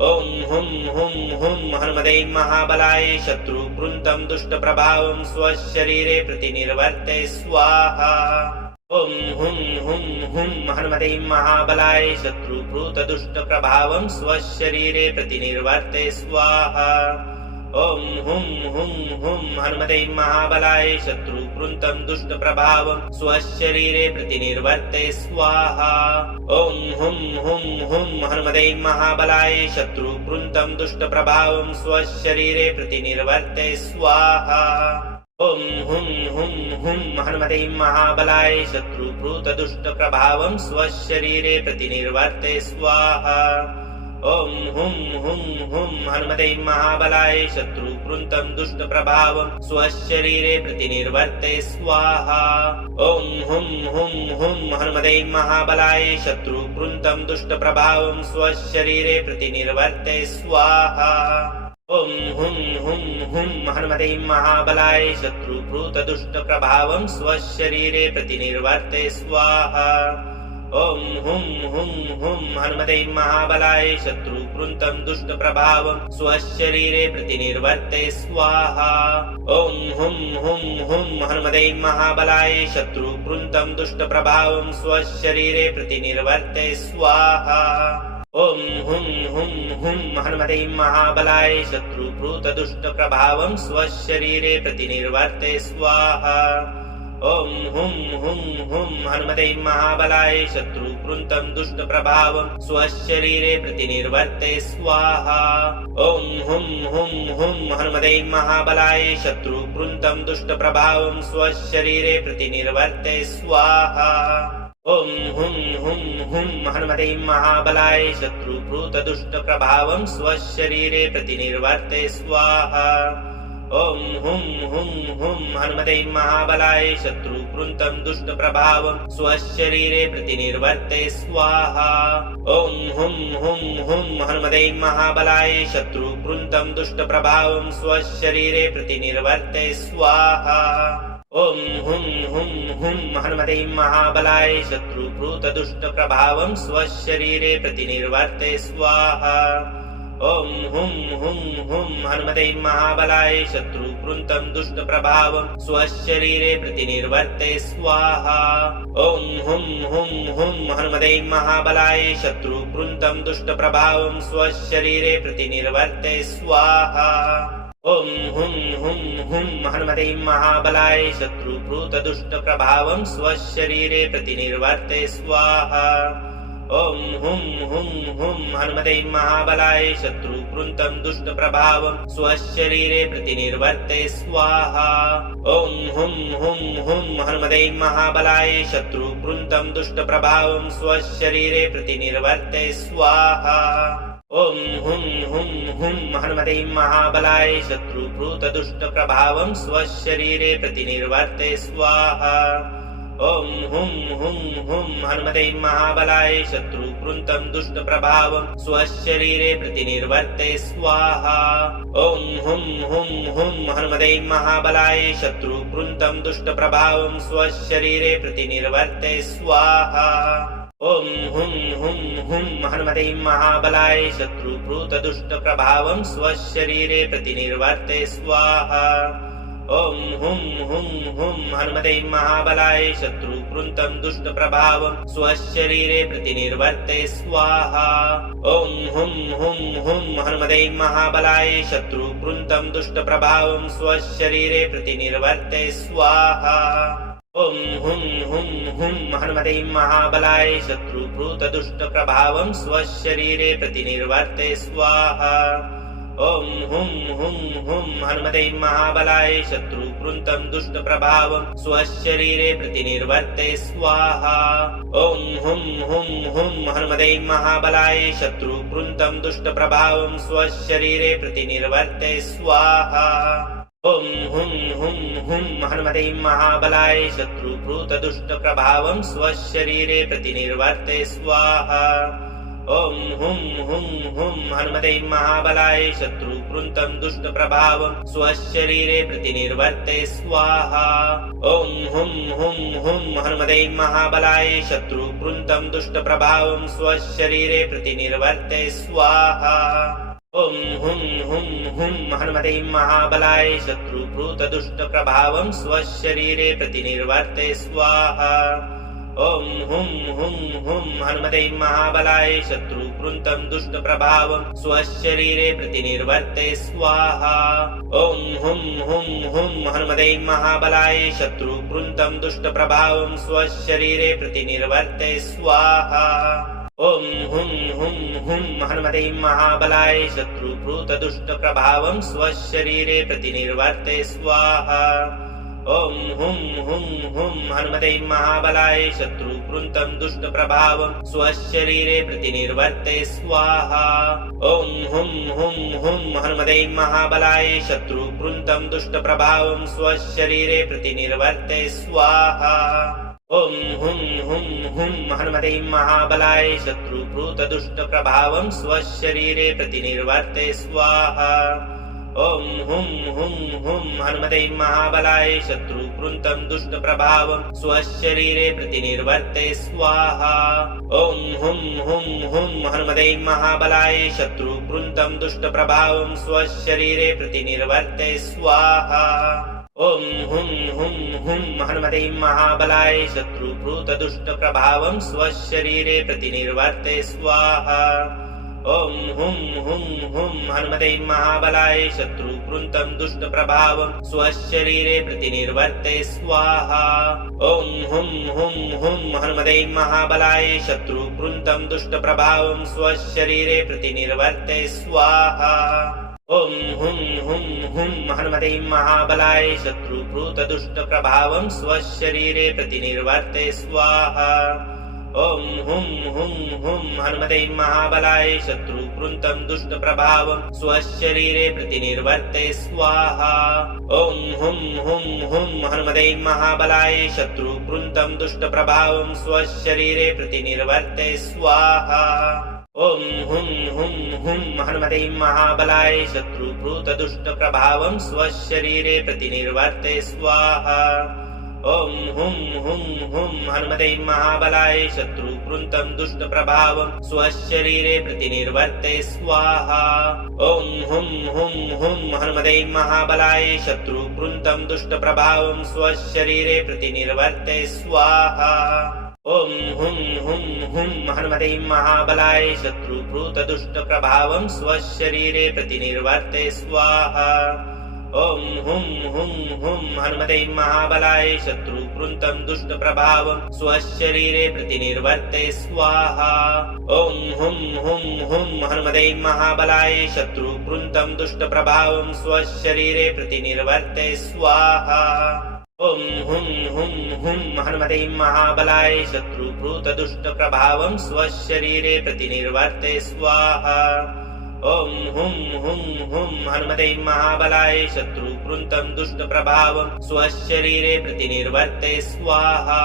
ॐ हुं हुं हुं हनुमते महाबलाय शत्रुकृतं दुष्टप्रभावं स्वशरीरे प्रतिनिर्वर्ते स्वाहा। ॐ हुं हुं हुं हनुमते महाबलाय शत्रुकृत दुष्टप्रभावं स्वशरीरे प्रतिनिर्वर्ते स्वाहा। ॐ हुं हुं हुं हनुमते महाबलाय शत्रुकृन्तं दुष्टप्रभावं स्वशरीरे प्रतिनिर्वर्ते स्वाहा ॐ हुं हुं हुं हनुमते महाबलाय शत्रुकृन्तं दुष्टप्रभावं स्वशरीरे प्रतिनिर्वर्ते स्वाहा ॐ हुं हुं हुं हनुमते महाबलाय शत्रुकृतदुष्टप्रभावं स्वशरीरे प्रतिनिर्वर्ते स्वाहा ॐ हुं हुं हुं हनुमते महाबलाय शत्रुकृन्तं दुष्टप्रभावं स्वशरीरे प्रतिनिर्वर्ते स्वाहा ॐ हुं हुं हुं हनुमते महाबलाय शत्रुकृन्तं दुष्टप्रभावं स्वशरीरे प्रतिनिर्वर्ते स्वाहा ॐ हुं हुं हुं हनुमते महाबलाय शत्रुकृतदुष्टप्रभावं स्वशरीरे प्रतिनिर्वर्ते स्वाहा ॐ हुं हुं हुं हनुमते महाबलाय शत्रुकृन्तं दुष्टप्रभावं स्वशरीरे प्रतिनिर्वर्ते स्वाहा ॐ हुं हुं हुं हनुमते महाबलाय शत्रुकृन्तं दुष्टप्रभावं स्वशरीरे प्रतिनिर्वर्ते स्वाहा ॐ हुं हुं हुं हनुमते महाबलाय शत्रुकृतदुष्टप्रभावं स्वशरीरे प्रतिनिर्वर्ते स्वाहा ॐ हुं हुं हुं हनुमते महाबलाय शत्रुकृन्तं दुष्टप्रभावं स्वशरीरे प्रतिनिर्वर्ते स्वाहा ॐ हुं हुं हुं हनुमते महाबलाय शत्रुकृन्तं दुष्टप्रभावं स्वशरीरे प्रतिनिर्वर्ते स्वाहा ॐ हुं हुं हुं हनुमते महाबलाय शत्रुकृतदुष्टप्रभावं स्वशरीरे प्रतिनिर्वर्ते स्वाहा ॐ हुं हुं हुं हनुमते महाबलाय शत्रुकृन्तं दुष्टप्रभावं स्वशरीरे प्रतिनिर्वर्ते स्वाहा ॐ हुं हुं हुं हनुमते महाबलाय शत्रुकृन्तं दुष्टप्रभावं स्वशरीरे प्रतिनिर्वर्ते स्वाहा ॐ हुं हुं हुं हनुमते महाबलाय शत्रुकृतदुष्टप्रभावं स्वशरीरे प्रतिनिर्वर्ते स्वाहा ॐ हुं हुं हुं हनुमते महाबलाय शत्रुकृन्तं दुष्टप्रभावं स्वशरीरे प्रतिनिर्वर्ते स्वाहा ॐ हुं हुं हुं हनुमते महाबलाय शत्रुकृन्तं दुष्टप्रभावं स्वशरीरे प्रतिनिर्वर्ते स्वाहा ॐ हुं हुं हुं हनुमते महाबलाय शत्रुकृतदुष्टप्रभावं स्वशरीरे प्रतिनिर्वर्ते स्वाहा ॐ हुं हुं हुं हनुमते महाबलाय शत्रुकृन्तं दुष्टप्रभावं स्वशरीरे प्रतिनिर्वर्ते स्वाहा ॐ हुं हुं हुं हनुमते महाबलाय शत्रुकृन्तं दुष्टप्रभावं स्वशरीरे प्रतिनिर्वर्ते स्वाहा ॐ हुं हुं हुं हनुमते महाबलाय शत्रुकृतदुष्टप्रभावं स्वशरीरे प्रतिनिर्वर्ते स्वाहा ॐ हुं हुं हुं हनुमते महाबलाय शत्रुकृन्तं दुष्टप्रभावं स्वशरीरे प्रतिनिर्वर्ते स्वाहा ॐ हुं हुं हुं हनुमते महाबलाय शत्रुकृन्तं दुष्टप्रभावं स्वशरीरे प्रतिनिर्वर्ते स्वाहा ॐ हुं हुं हुं हनुमते महाबलाय शत्रुकृतदुष्टप्रभावं स्वशरीरे प्रतिनिर्वर्ते स्वाहा ॐ हुं हुं हुं हनुमते महाबलाय शत्रुकृन्तं दुष्टप्रभावं स्वशरीरे प्रतिनिर्वर्ते स्वाहा ॐ हुं हुं हुं हनुमते महाबलाय शत्रुकृन्तं दुष्टप्रभावं स्वशरीरे प्रतिनिर्वर्ते स्वाहा ॐ हुं हुं हुं हनुमते महाबलाय शत्रुकृतदुष्टप्रभावं स्वशरीरे प्रतिनिर्वर्ते स्वाहा ॐ हुं हुं हुं हनुमते महाबलाय शत्रुकृन्तं दुष्टप्रभावं स्वशरीरे प्रतिनिर्वर्ते स्वाहा ॐ हुं हुं हुं हनुमते महाबलाय शत्रुकृन्तं दुष्टप्रभावं स्वशरीरे प्रतिनिर्वर्ते स्वाहा ॐ हुं हुं हुं हनुमते महाबलाय शत्रुकृतदुष्टप्रभावं स्वशरीरे प्रतिनिर्वर्ते स्वाहा ॐ हुं हुं हुं हनुमते महाबलाय शत्रुकृन्तं दुष्टप्रभावं स्वशरीरे प्रतिनिर्वर्ते स्वाहा ॐ हुं हुं हुं हनुमते महाबलाय शत्रुकृन्तं दुष्टप्रभावं स्वशरीरे प्रतिनिर्वर्ते स्वाहा ॐ हुं हुं हुं हनुमते महाबलाय शत्रुकृतदुष्टप्रभावं स्वशरीरे प्रतिनिर्वर्ते स्वाहा ॐ हुं हुं हुं हनुमते महाबलाय शत्रुकृतदुष्टप्रभावं शत्रुकृन्तं दुष्टप्रभावं स्वशरीरे प्रतिनिर्वर्ते स्वाहा ॐ हुं हुं हुं हनुमते महाबलाय शत्रुकृन्तं दुष्टप्रभावं स्वशरीरे प्रतिनिर्वर्ते स्वाहा ॐ हुं हुं हुं हनुमते महाबलाय शत्रुभूतदुष्टप्रभावं स्वशरीरे प्रतिनिर्वर्ते स्वाहा ॐ हुं हुं हुं हनुमते महाबलाय शत्रुकृन्तं दुष्टप्रभावं स्वशरीरे प्रतिनिर्वर्ते स्वाहा ॐ हुं हुं हुं हनुमते महाबलाय शत्रुकृन्तं दुष्टप्रभावं स्वशरीरे प्रतिनिर्वर्ते स्वाहा ॐ हुं हुं हुं हनुमते महाबलाय शत्रुभूतदुष्टप्रभावं स्वशरीरे प्रतिनिर्वर्ते स्वाहा ॐ हुं हुं हुं हनुमते महाबलाय शत्रुकृन्तं दुष्टप्रभावं स्वशरीरे प्रतिनिर्वर्ते स्वाहा ॐ हुं हुं हुं हनुमते महाबलाय शत्रुकृन्तं दुष्टप्रभावं स्वशरीरे प्रतिनिर्वर्ते स्वाहा ॐ हुं हुं हुं हनुमते महाबलाय शत्रुभूतदुष्टप्रभावं स्वशरीरे प्रतिनिर्वर्ते स्वाहा ॐ हुं हुं हुं हनुमते महाबलाय शत्रुकृन्तं दुष्टप्रभावं स्वशरीरे प्रतिनिर्वर्ते स्वाहा ॐ हुं हुं हुं हनुमते महाबलाय शत्रुकृन्तं दुष्टप्रभावं स्वशरीरे प्रतिनिर्वर्ते स्वाहा ॐ हुं हुं हुं हनुमते महाबलाय शत्रुभूतदुष्टप्रभावं स्वशरीरे प्रतिनिर्वर्ते स्वाहा ॐ हुं हुं हुं हनुमते महाबलाय शत्रुकृन्तं दुष्टप्रभावं स्वशरीरे प्रतिनिर्वर्ते स्वाहा ॐ हुं हुं हुं हनुमते महाबलाय शत्रुकृन्तं दुष्टप्रभावं स्वशरीरे प्रतिनिर्वर्ते स्वाहा ॐ हुं हुं हुं हनुमते महाबलाय शत्रुभूतदुष्टप्रभावं स्वशरीरे प्रतिनिर्वर्ते स्वाहा ॐ हुं हुं हुं हनुमते महाबलाय शत्रुकृन्तं दुष्टप्रभावं स्वशरीरे प्रतिनिर्वर्ते स्वाहा ॐ हुं हुं हुं हनुमते महाबलाय शत्रुकृन्तं दुष्टप्रभावं स्वशरीरे प्रतिनिर्वर्ते स्वाहा ॐ हुं हुं हुं हनुमते महाबलाय शत्रुभूतदुष्टप्रभावं स्वशरीरे प्रतिनिर्वर्ते स्वाहा ॐ हुं हुं हुं हनुमते महाबलाय शत्रुकृन्तं दुष्टप्रभावं स्वशरीरे प्रतिनिर्वर्ते स्वाहा ॐ हुं हुं हुं हनुमते महाबलाय शत्रुकृन्तं दुष्टप्रभावं स्वशरीरे प्रतिनिर्वर्ते स्वाहा ॐ हुं हुं हुं हनुमते महाबलाय शत्रुभूतदुष्टप्रभावं स्वशरीरे प्रतिनिर्वर्ते स्वाहा ॐ हुं हुं हुं हनुमते महाबलाय शत्रुकृन्तं दुष्टप्रभावं स्वशरीरे प्रतिनिर्वर्ते स्वाहा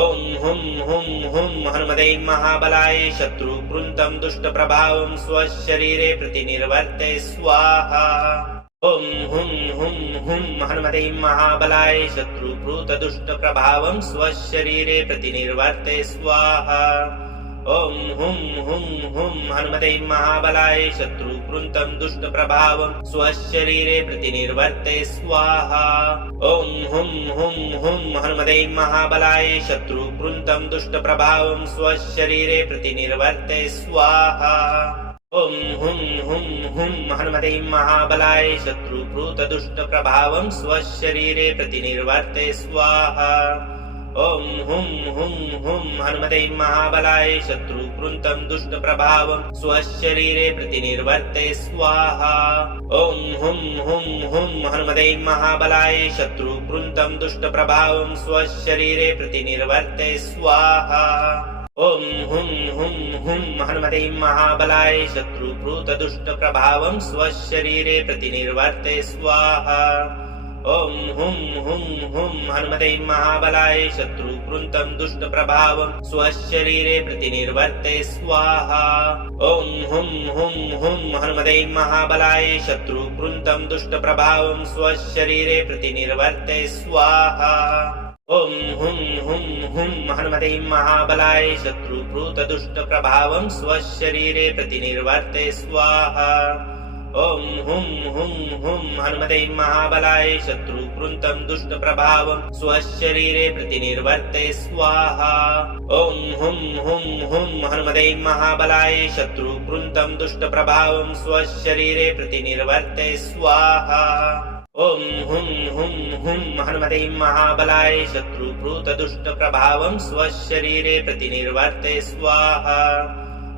ॐ हुं हुं हुं हनुमते महाबलाय शत्रुकृन्तं दुष्टप्रभावं स्वशरीरे प्रतिनिर्वर्ते स्वाहा ॐ हुं हुं हुं हनुमते महाबलाय शत्रुभूतदुष्टप्रभावं स्वशरीरे प्रतिनिर्वर्ते स्वाहा ॐ हुं हुं हुं हनुमते महाबलाय शत्रुकृन्तं दुष्टप्रभावं स्वशरीरे प्रतिनिर्वर्ते स्वाहा ॐ हुं हुं हुं हनुमते महाबलाय शत्रुकृन्तं दुष्टप्रभावं स्वशरीरे प्रतिनिर्वर्ते स्वाहा ॐ हुं हुं हुं हनुमते महाबलाय शत्रुभूतदुष्टप्रभावं स्वशरीरे प्रतिनिर्वर्ते स्वाहा ॐ हुं हुं हुं हनुमते महाबलाय शत्रुकृन्तं दुष्टप्रभावं स्वशरीरे प्रतिनिर्वर्ते स्वाहा ॐ हुं हुं हुं हनुमते महाबलाय शत्रुकृन्तं दुष्टप्रभावं स्वशरीरे प्रतिनिर्वर्ते स्वाहा ॐ हुं हुं हुं हनुमते महाबलाय शत्रुभूतदुष्टप्रभावं स्वशरीरे प्रतिनिर्वर्ते स्वाहा ॐ हुं हुं हुं हनुमते महाबलाय शत्रुकृन्तं दुष्टप्रभावं स्वशरीरे प्रतिनिर्वर्ते स्वाहा ॐ हुं हुं हुं हनुमते महाबलाय शत्रुकृन्तं दुष्टप्रभावं स्वशरीरे प्रतिनिर्वर्ते स्वाहा ॐ हुं हुं हुं हनुमते महाबलाय शत्रुभूतदुष्टप्रभावं स्वशरीरे प्रतिनिर्वर्ते स्वाहा ॐ हुं हुं हुं हनुमते महाबलाय शत्रुकृन्तं दुष्टप्रभावं स्वशरीरे प्रतिनिर्वर्ते स्वाहा ॐ हुं हुं हुं हनुमते महाबलाय शत्रुकृन्तं दुष्टप्रभावं स्वशरीरे प्रतिनिर्वर्ते स्वाहा ॐ हुं हुं हुं हनुमते महाबलाय शत्रुकृतदुष्टप्रभावं स्वशरीरे प्रतिनिर्वर्ते स्वाहा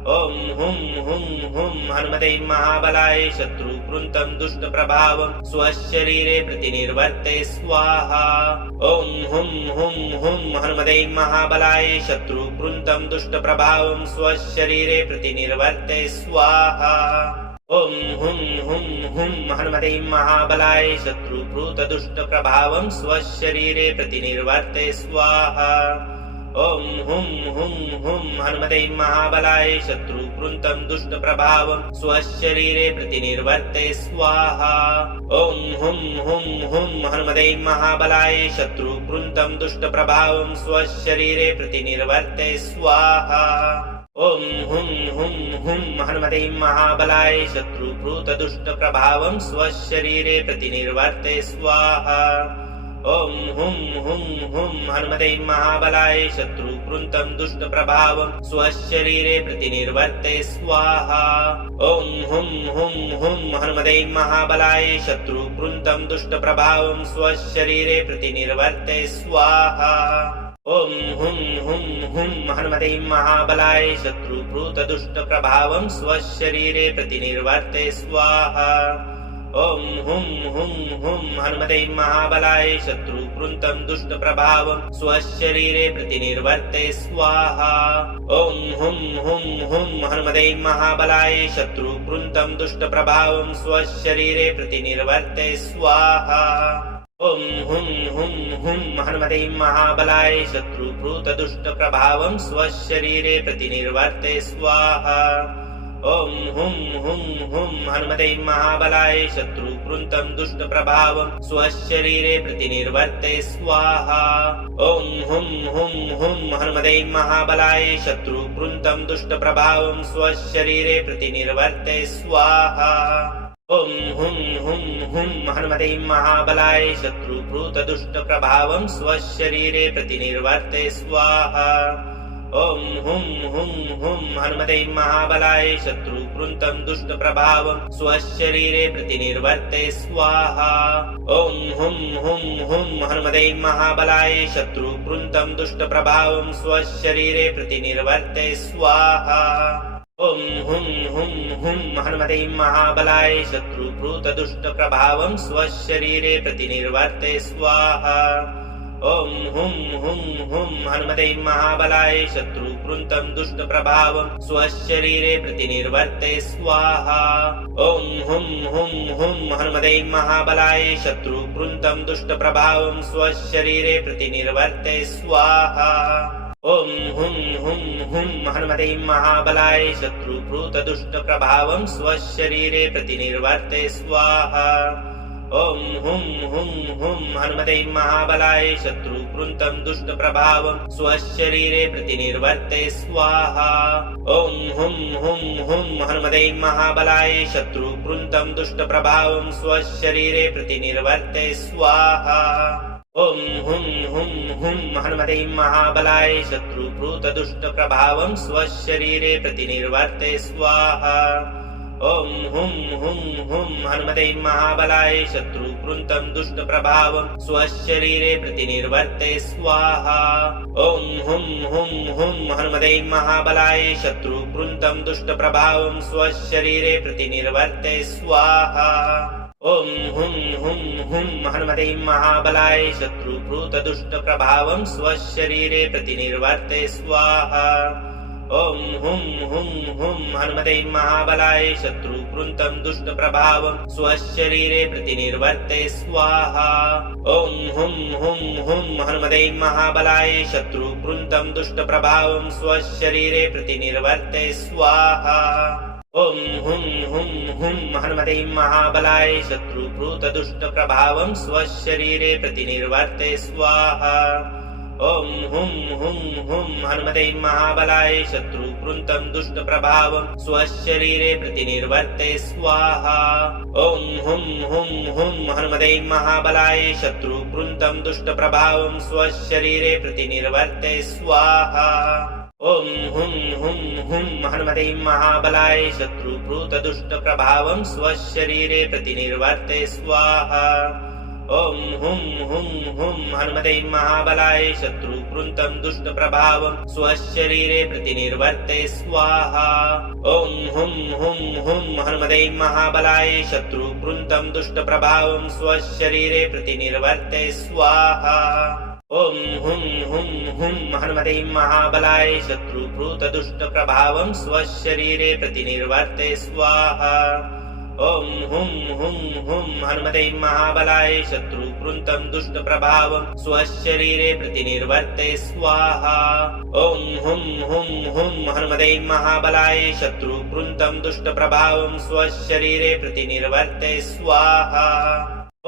ॐ हुं हुं हुं हनुमते महाबलाय शत्रुकृतं दुष्टप्रभावं स्वशरीरे प्रतिनिर्वर्ते स्वाहा ॐ हुं हुं हुं हनुमते महाबलाय शत्रुकृतं दुष्टप्रभावं स्वशरीरे प्रतिनिर्वर्ते स्वाहा ॐ हुं हुं हुं हनुमते महाबलाय शत्रुकृतदुष्टप्रभावं स्वशरीरे प्रतिनिर्वर्ते स्वाहा ॐ हुं हुं हुं हनुमते महाबलाय शत्रुकृतं दुष्टप्रभावं स्वशरीरे प्रतिनिर्वर्ते स्वाहा ॐ हुं हुं हुं हनुमते महाबलाय शत्रुकृतं दुष्टप्रभावं स्वशरीरे प्रतिनिर्वर्ते स्वाहा ॐ हुं हुं हुं हनुमते महाबलाय शत्रुकृतदुष्टप्रभावं स्वशरीरे प्रतिनिर्वर्ते स्वाहा ॐ हुं हुं हुं हनुमते महाबलाय शत्रुकृतं दुष्टप्रभावं स्वशरीरे प्रतिनिर्वर्ते स्वाहा ॐ हुं हुं हुं हनुमते महाबलाय शत्रुकृतं दुष्टप्रभावं स्वशरीरे प्रतिनिर्वर्ते स्वाहा ॐ हुं हुं हुं हनुमते महाबलाय शत्रुकृतदुष्टप्रभावं स्वशरीरे प्रतिनिर्वर्ते स्वाहा ॐ हुं हुं हुं हनुमते महाबलाय शत्रुकृतं दुष्टप्रभावं स्वशरीरे प्रतिनिर्वर्ते स्वाहा ॐ हुं हुं हुं हनुमते महाबलाय शत्रुकृतं दुष्टप्रभावं स्वशरीरे प्रतिनिर्वर्ते स्वाहा ॐ हुं हुं हुं हनुमते महाबलाय शत्रुकृतदुष्टप्रभावं स्वशरीरे प्रतिनिर्वर्ते स्वाहा ॐ हुं हुं हुं हनुमते महाबलाय शत्रुकृतं दुष्टप्रभावं स्वशरीरे प्रतिनिर्वर्ते स्वाहा ॐ हुं हुं हुं हनुमते महाबलाय शत्रुकृतं दुष्टप्रभावं स्वशरीरे प्रतिनिर्वर्ते स्वाहा ॐ हुं हुं हुं हनुमते महाबलाय शत्रुकृतदुष्टप्रभावं स्वशरीरे प्रतिनिर्वर्ते स्वाहा ॐ हुं हुं हुं हनुमते महाबलाय शत्रुकृतं दुष्टप्रभावं स्वशरीरे प्रतिनिर्वर्ते स्वाहा ॐ हुं हुं हुं हनुमते महाबलाय शत्रुकृतं दुष्टप्रभावं स्वशरीरे प्रतिनिर्वर्ते स्वाहा ॐ हुं हुं हुं हनुमते महाबलाय शत्रुकृतदुष्टप्रभावं स्वशरीरे प्रतिनिर्वर्ते स्वाहा ॐ हुं हुं हुं हनुमते महाबलाय शत्रुकृतं दुष्टप्रभावं स्वशरीरे प्रतिनिर्वर्ते स्वाहा ॐ हुं हुं हुं हनुमते महाबलाय शत्रुकृतं दुष्टप्रभावं स्वशरीरे प्रतिनिर्वर्ते स्वाहा ॐ हुं हुं हुं हनुमते महाबलाय शत्रुकृतदुष्टप्रभावं स्वशरीरे प्रतिनिर्वर्ते स्वाहा ॐ हुं हुं हुं हनुमते महाबलाय शत्रुकृतं दुष्टप्रभावं स्वशरीरे प्रतिनिर्वर्ते स्वाहा ॐ हुं हुं हुं हनुमते महाबलाय शत्रुकृतं दुष्टप्रभावं स्वशरीरे प्रतिनिर्वर्ते स्वाहा ॐ हुं हुं हुं हनुमते महाबलाय शत्रुकृतदुष्टप्रभावं स्वशरीरे प्रतिनिर्वर्ते स्वाहा ॐ हुं हुं हुं हनुमते महाबलाय शत्रुकृतं दुष्टप्रभावं स्वशरीरे प्रतिनिर्वर्ते स्वाहा ॐ हुं हुं हुं हनुमते महाबलाय शत्रुकृतं दुष्टप्रभावं स्वशरीरे प्रतिनिर्वर्ते स्वाहा ॐ हुं हुं हुं हनुमते महाबलाय शत्रुकृतदुष्टप्रभावं स्वशरीरे प्रतिनिर्वर्ते स्वाहा ॐ हुं हुं हुं हनुमते महाबलाय शत्रुकृतं दुष्टप्रभावं स्वशरीरे प्रतिनिर्वर्ते स्वाहा ॐ हुं हुं हुं हनुमते महाबलाय शत्रुकृतं दुष्टप्रभावं स्वशरीरे प्रतिनिर्वर्ते स्वाहा ॐ हुं हुं हुं हनुमते महाबलाय शत्रुकृतदुष्टप्रभावं स्वशरीरे प्रतिनिर्वर्ते स्वाहा ॐ हुं हुं हुं हनुमते महाबलाय शत्रुकृन्तं दुष्टप्रभावं स्वशरीरे प्रतिनिर्वर्ते स्वाहा ॐ हुं हुं हुं हनुमते महाबलाय शत्रुकृन्तं दुष्टप्रभावं स्वशरीरे प्रतिनिर्वर्ते स्वाहा ॐ हुं हुं हुं हनुमते महाबलाय शत्रुकृतदुष्टप्रभावं स्वशरीरे प्रतिनिर्वर्ते स्वाहा ॐ हुं हुं हुं हनुमते महाबलाय शत्रुकृन्तं दुष्टप्रभावं स्वशरीरे प्रतिनिर्वर्ते स्वाहा ॐ हुं हुं हुं हनुमते महाबलाय शत्रुकृन्तं दुष्टप्रभावं स्वशरीरे प्रतिनिर्वर्ते स्वाहा ॐ हुं हुं हुं हनुमते महाबलाय शत्रुकृतदुष्टप्रभावं स्वशरीरे प्रतिनिर्वर्ते स्वाहा ॐ हुं हुं हुं हनुमते महाबलाय शत्रुकृन्तं दुष्टप्रभावं स्वशरीरे प्रतिनिर्वर्ते स्वाहा ॐ हुं हुं हुं हनुमते महाबलाय शत्रुकृन्तं दुष्टप्रभावं स्वशरीरे प्रतिनिर्वर्ते स्वाहा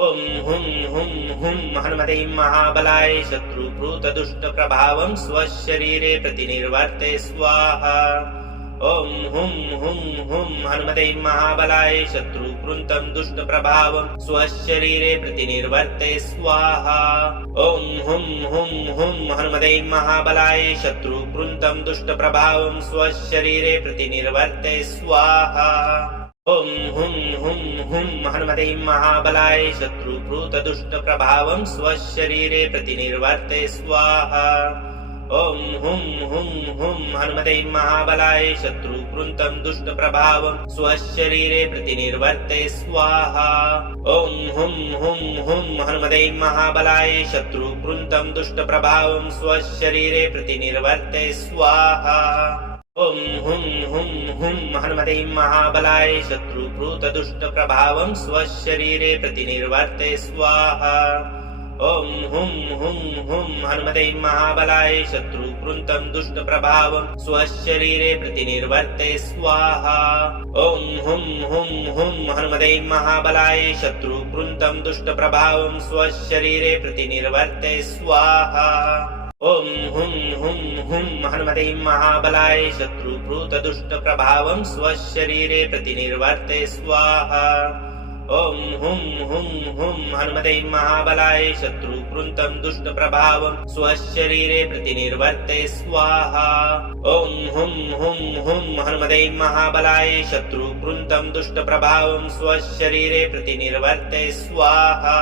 ॐ हुं हुं हुं हनुमते महाबलाय शत्रुकृतदुष्टप्रभावं स्वशरीरे प्रतिनिर्वर्ते स्वाहा ॐ हुं हुं हुं हनुमते महाबलाय शत्रुकृन्तं दुष्टप्रभावं स्वशरीरे प्रतिनिर्वर्ते स्वाहा ॐ हुं हुं हुं हनुमते महाबलाय शत्रुकृन्तं दुष्टप्रभावं स्वशरीरे प्रतिनिर्वर्ते स्वाहा ॐ हुं हुं हुं हनुमते महाबलाय शत्रुकृतदुष्टप्रभावं स्वशरीरे प्रतिनिर्वर्ते स्वाहा ॐ हुं हुं हुं हनुमते महाबलाय शत्रुकृन्तं दुष्टप्रभावं स्वशरीरे प्रतिनिर्वर्ते स्वाहा ॐ हुं हुं हुं हनुमते महाबलाय शत्रुकृन्तं दुष्टप्रभावं स्वशरीरे प्रतिनिर्वर्ते स्वाहा ॐ हुं हुं हुं हनुमते महाबलाय शत्रुकृतदुष्टप्रभावं स्वशरीरे प्रतिनिर्वर्ते स्वाहा ॐ हुं हुं हुं हनुमते महाबलाय शत्रुकृन्तं दुष्टप्रभावं स्वशरीरे प्रतिनिर्वर्ते स्वाहा ॐ हुं हुं हुं हनुमते महाबलाय शत्रुकृन्तं दुष्टप्रभावं स्वशरीरे प्रतिनिर्वर्ते स्वाहा ॐ हुं हुं हुं हनुमते महाबलाय शत्रुकृतदुष्टप्रभावं स्वशरीरे प्रतिनिर्वर्ते स्वाहा ॐ हुं हुं हुं हनुमते महाबलाय शत्रुकृन्तं दुष्टप्रभावं स्वशरीरे प्रतिनिर्वर्ते स्वाहा ॐ हुं हुं हुं हनुमते महाबलाय शत्रुकृन्तं दुष्टप्रभावं स्वशरीरे प्रतिनिर्वर्ते स्वाहा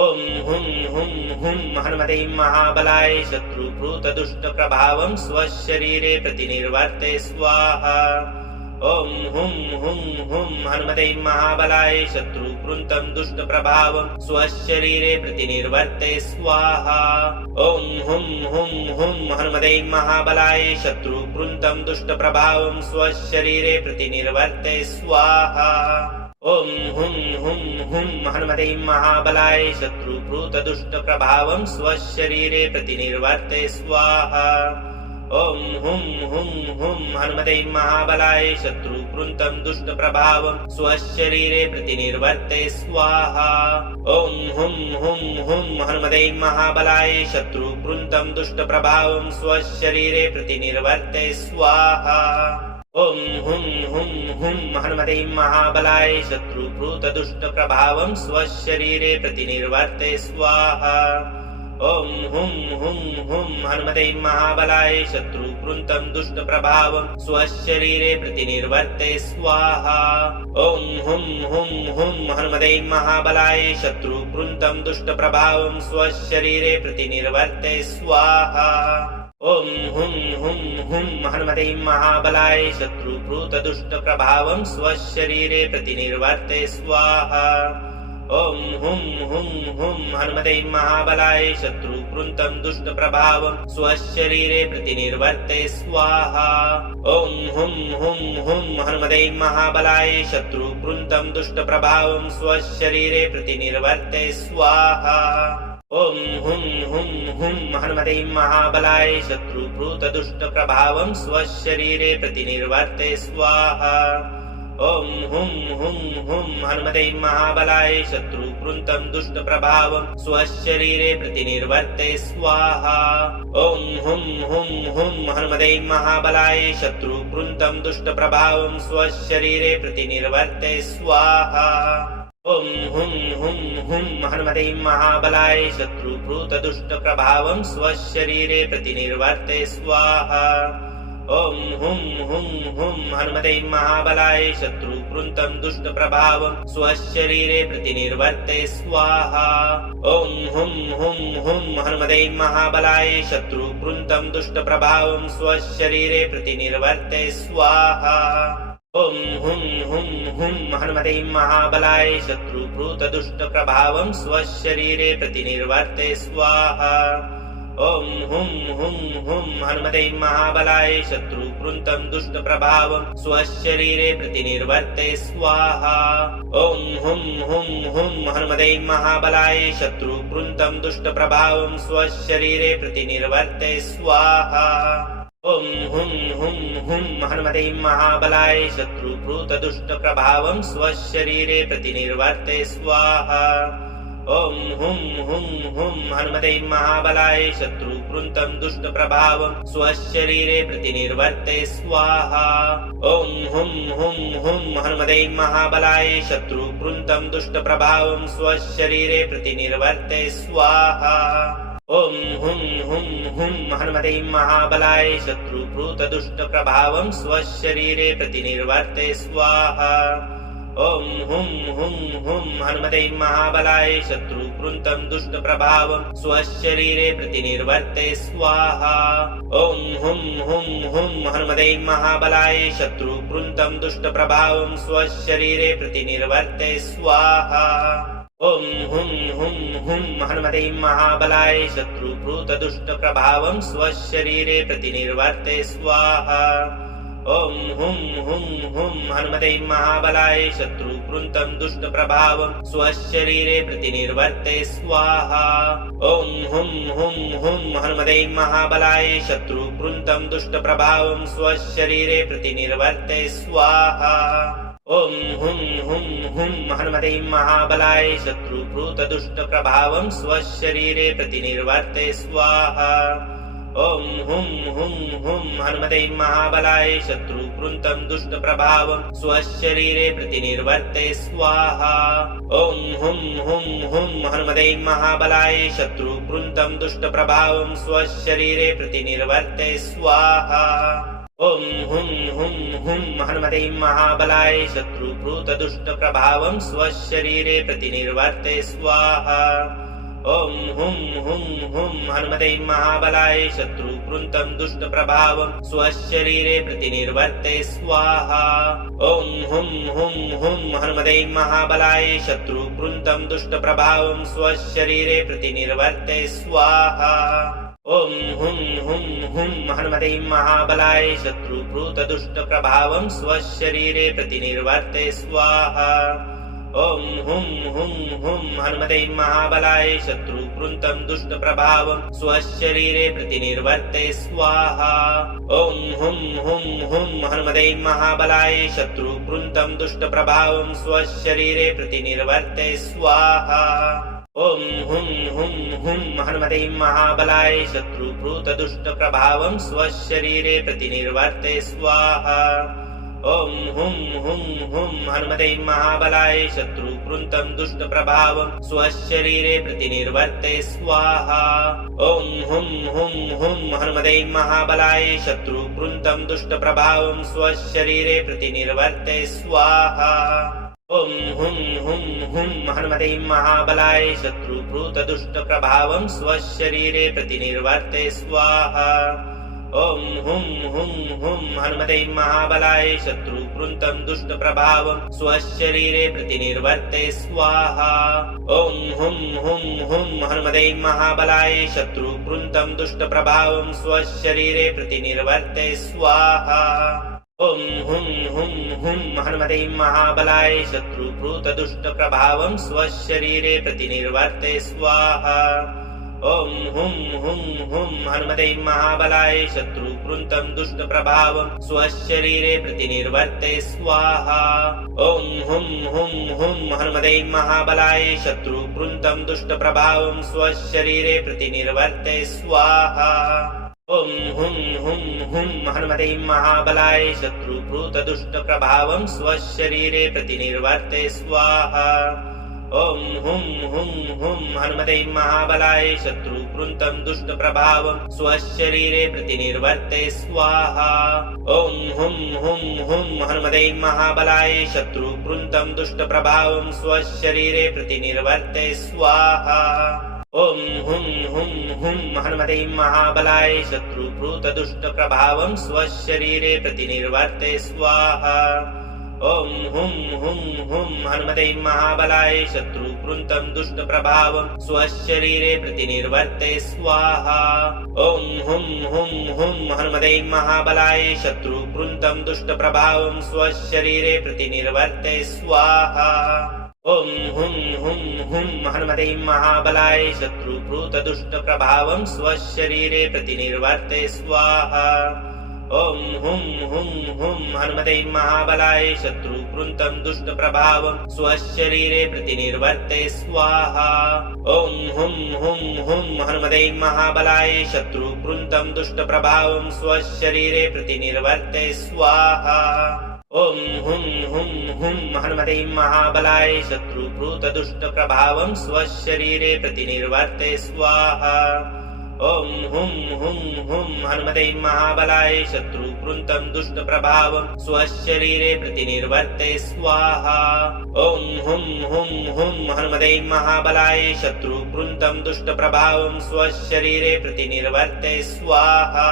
ॐ हुं हुं हुं हनुमते महाबलाय शत्रुकृतदुष्टप्रभावं स्वशरीरे प्रतिनिर्वर्ते स्वाहा ॐ हुं हुं हुं हनुमते महाबलाय शत्रुकृन्तं दुष्टप्रभावं स्वशरीरे प्रतिनिर्वर्ते स्वाहा ॐ हुं हुं हुं हनुमते महाबलाय शत्रुकृन्तं दुष्टप्रभावं स्वशरीरे प्रतिनिर्वर्ते स्वाहा ॐ हुं हुं हुं हनुमते महाबलाय शत्रुकृतदुष्टप्रभावं स्वशरीरे प्रतिनिर्वर्ते स्वाहा ॐ हुं हुं हुं हनुमते महाबलाय शत्रुकृन्तं दुष्टप्रभावं स्वशरीरे प्रतिनिर्वर्ते स्वाहा ॐ हुं हुं हुं हनुमते महाबलाय शत्रुकृन्तं दुष्टप्रभावं स्वशरीरे प्रतिनिर्वर्ते स्वाहा ॐ हुं हुं हुं हनुमते महाबलाय शत्रुकृतदुष्टप्रभावं स्वशरीरे प्रतिनिर्वर्ते स्वाहा ॐ हुं हुं हुं हनुमते महाबलाय शत्रुकृन्तं दुष्टप्रभावं स्वशरीरे प्रतिनिर्वर्ते स्वाहा ॐ हुं हुं हुं हनुमते महाबलाय शत्रुकृन्तं दुष्टप्रभावं स्वशरीरे प्रतिनिर्वर्ते स्वाहा ॐ हुं हुं हुं हनुमते महाबलाय शत्रुकृतदुष्टप्रभावं स्वशरीरे प्रतिनिर्वर्ते स्वाहा ॐ हुं हुं हुं हनुमते महाबलाय शत्रुकृन्तं दुष्टप्रभावं स्वशरीरे प्रतिनिर्वर्ते स्वाहा ॐ हुं हुं हुं हनुमते महाबलाय शत्रुकृन्तं दुष्टप्रभावं स्वशरीरे प्रतिनिर्वर्ते स्वाहा ॐ हुं हुं हुं हनुमते महाबलाय शत्रुकृतदुष्टप्रभावं स्वशरीरे प्रतिनिर्वर्ते स्वाहा ॐ हुं हुं हुं हनुमते महाबलाय शत्रुकृतदुष्टप्रभावं शत्रुकृन्तं दुष्टप्रभावं स्वशरीरे प्रतिनिर्वर्ते स्वाहा। ॐ हुं हुं हुं हनुमते महाबलाय शत्रुकृन्तं दुष्टप्रभावं स्वशरीरे प्रतिनिर्वर्ते स्वाहा। ॐ हुं हुं हुं हनुमते महाबलाय शत्रुकृतदुष्टप्रभावं स्वशरीरे प्रतिनिर्वर्ते स्वाहा। ॐ हुं हुं हुं हनुमते महाबलाय शत्रुकृतं दुष्टप्रभावं स्वशरीरे प्रतिनिर्वर्ते स्वाहा। ॐ हुं हुं हुं हनुमते महाबलाय शत्रुकृतं दुष्टप्रभावं स्वशरीरे प्रतिनिर्वर्ते स्वाहा। ॐ हुं हुं हुं हनुमते महाबलाय शत्रुकृतदुष्टप्रभावं स्वशरीरे प्रतिनिर्वर्ते स्वाहा। ॐ हुं हुं हुं हनुमते महाबलाय शत्रुकृतं दुष्टप्रभावं स्वशरीरे प्रतिनिर्वर्ते स्वाहा। ॐ हुं हुं हुं हनुमते महाबलाय शत्रुकृतं दुष्टप्रभावं स्वशरीरे प्रतिनिर्वर्ते स्वाहा। ॐ हुं हुं हुं हनुमते महाबलाय शत्रुकृतदुष्टप्रभावं स्वशरीरे प्रतिनिर्वर्ते स्वाहा। ॐ हुं हुं हुं हनुमते महाबलाय शत्रुकृतं दुष्टप्रभावं स्वशरीरे प्रतिनिर्वर्ते स्वाहा। ॐ हुं हुं हुं हनुमते महाबलाय शत्रुकृतं दुष्टप्रभावं स्वशरीरे प्रतिनिर्वर्ते स्वाहा। ॐ हुं हुं हुं हनुमते महाबलाय शत्रुकृतदुष्टप्रभावं स्वशरीरे प्रतिनिर्वर्ते स्वाहा। ॐ हुं हुं हुं हनुमते महाबलाय शत्रुकृतं दुष्टप्रभावं स्वशरीरे प्रतिनिर्वर्ते स्वाहा। ॐ हुं हुं हुं हनुमते महाबलाय शत्रुकृतं दुष्टप्रभावं स्वशरीरे प्रतिनिर्वर्ते स्वाहा। ॐ हुं हुं हुं हनुमते महाबलाय शत्रुकृतदुष्टप्रभावं स्वशरीरे प्रतिनिर्वर्ते स्वाहा। ॐ हुं हुं हुं हनुमते महाबलाय शत्रुकृतं दुष्टप्रभावं स्वशरीरे प्रतिनिर्वर्ते स्वाहा। ॐ हुं हुं हुं हनुमते महाबलाय शत्रुकृतं दुष्टप्रभावं स्वशरीरे प्रतिनिर्वर्ते स्वाहा। ॐ हुं हुं हुं हनुमते महाबलाय शत्रुकृतदुष्टप्रभावं स्वशरीरे प्रतिनिर्वर्ते स्वाहा। ॐ हुं हुं हुं हनुमते महाबलाय शत्रुकृतं दुष्टप्रभावं स्वशरीरे प्रतिनिर्वर्ते स्वाहा। ॐ हुं हुं हुं हनुमते महाबलाय शत्रुकृतं दुष्टप्रभावं स्वशरीरे प्रतिनिर्वर्ते स्वाहा। ॐ हुं हुं हुं हनुमते महाबलाय शत्रुकृतदुष्टप्रभावं स्वशरीरे प्रतिनिर्वर्ते स्वाहा। ॐ हुं हुं हुं हनुमते महाबलाय शत्रुकृतं दुष्टप्रभावं स्वशरीरे प्रतिनिर्वर्ते स्वाहा। ॐ हुं हुं हुं हनुमते महाबलाय शत्रुकृतं दुष्टप्रभावं स्वशरीरे प्रतिनिर्वर्ते स्वाहा। ॐ हुं हुं हुं हनुमते महाबलाय शत्रुकृतदुष्टप्रभावं स्वशरीरे प्रतिनिर्वर्ते स्वाहा। ॐ हुं हुं हुं हनुमते महाबलाय शत्रुकृतं दुष्टप्रभावं स्वशरीरे प्रतिनिर्वर्ते स्वाहा। ॐ हुं हुं हुं हनुमते महाबलाय शत्रुकृतं दुष्टप्रभावं स्वशरीरे प्रतिनिर्वर्ते स्वाहा। ॐ हुं हुं हुं हनुमते महाबलाय शत्रुकृतदुष्टप्रभावं स्वशरीरे प्रतिनिर्वर्ते स्वाहा। ॐ हुं हुं हुं हनुमते महाबलाय शत्रुकृतं दुष्टप्रभावं स्वशरीरे प्रतिनिर्वर्ते स्वाहा। ॐ हुं हुं हुं हनुमते महाबलाय शत्रुकृतं दुष्टप्रभावं स्वशरीरे प्रतिनिर्वर्ते स्वाहा। ॐ हुं हुं हुं हनुमते महाबलाय शत्रुकृतदुष्टप्रभावं स्वशरीरे प्रतिनिर्वर्ते स्वाहा। ॐ हुं हुं हुं हनुमते महाबलाय शत्रुकृतं दुष्टप्रभावं स्वशरीरे प्रतिनिर्वर्ते स्वाहा। ॐ हुं हुं हुं हनुमते महाबलाय शत्रुकृतं दुष्टप्रभावं स्वशरीरे प्रतिनिर्वर्ते स्वाहा। ॐ हुं हुं हुं हनुमते महाबलाय शत्रुकृतदुष्टप्रभावं स्वशरीरे प्रतिनिर्वर्ते स्वाहा। ॐ हुं हुं हुं हनुमते महाबलाय शत्रुकृन्तं दुष्टप्रभावं स्वशरीरे प्रतिनिर्वर्ते स्वाहा ॐ हुं हुं हुं हनुमते महाबलाय शत्रुकृन्तं दुष्टप्रभावं स्वशरीरे प्रतिनिर्वर्ते स्वाहा ॐ हुं हुं हुं हनुमते महाबलाय शत्रुकृतदुष्टप्रभावं स्वशरीरे प्रतिनिर्वर्ते स्वाहा ॐ हुं हुं हुं हनुमते महाबलाय शत्रुकृन्तं दुष्टप्रभावं स्वशरीरे प्रतिनिर्वर्ते स्वाहा ॐ हुं हुं हुं हनुमते महाबलाय शत्रुकृन्तं दुष्टप्रभावं स्वशरीरे प्रतिनिर्वर्ते स्वाहा ॐ हुं हुं हुं हनुमते महाबलाय शत्रुकृतदुष्टप्रभावं स्वशरीरे प्रतिनिर्वर्ते स्वाहा ॐ हुं हुं हुं हनुमते महाबलाय शत्रुकृन्तं दुष्टप्रभावं स्वशरीरे प्रतिनिर्वर्ते स्वाहा ॐ हुं हुं हुं हनुमते महाबलाय शत्रुकृन्तं दुष्टप्रभावं स्वशरीरे प्रतिनिर्वर्ते स्वाहा ॐ हुं हुं हुं हनुमते महाबलाय शत्रुकृतदुष्टप्रभावं स्वशरीरे प्रतिनिर्वर्ते स्वाहा ॐ हुं हुं हुं हनुमते महाबलाय शत्रुकृन्तं दुष्टप्रभावं स्वशरीरे प्रतिनिर्वर्ते स्वाहा ॐ हुं हुं हुं हनुमते महाबलाय शत्रुकृन्तं दुष्टप्रभावं स्वशरीरे प्रतिनिर्वर्ते स्वाहा ॐ हुं हुं हुं हनुमते महाबलाय शत्रुकृतदुष्टप्रभावं स्वशरीरे प्रतिनिर्वर्ते स्वाहा ॐ हुं हुं हुं हनुमते महाबलाय शत्रुकृन्तं दुष्टप्रभावं स्वशरीरे प्रतिनिर्वर्ते स्वाहा ॐ हुं हुं हुं हनुमते महाबलाय शत्रुकृन्तं दुष्टप्रभावं स्वशरीरे प्रतिनिर्वर्ते स्वाहा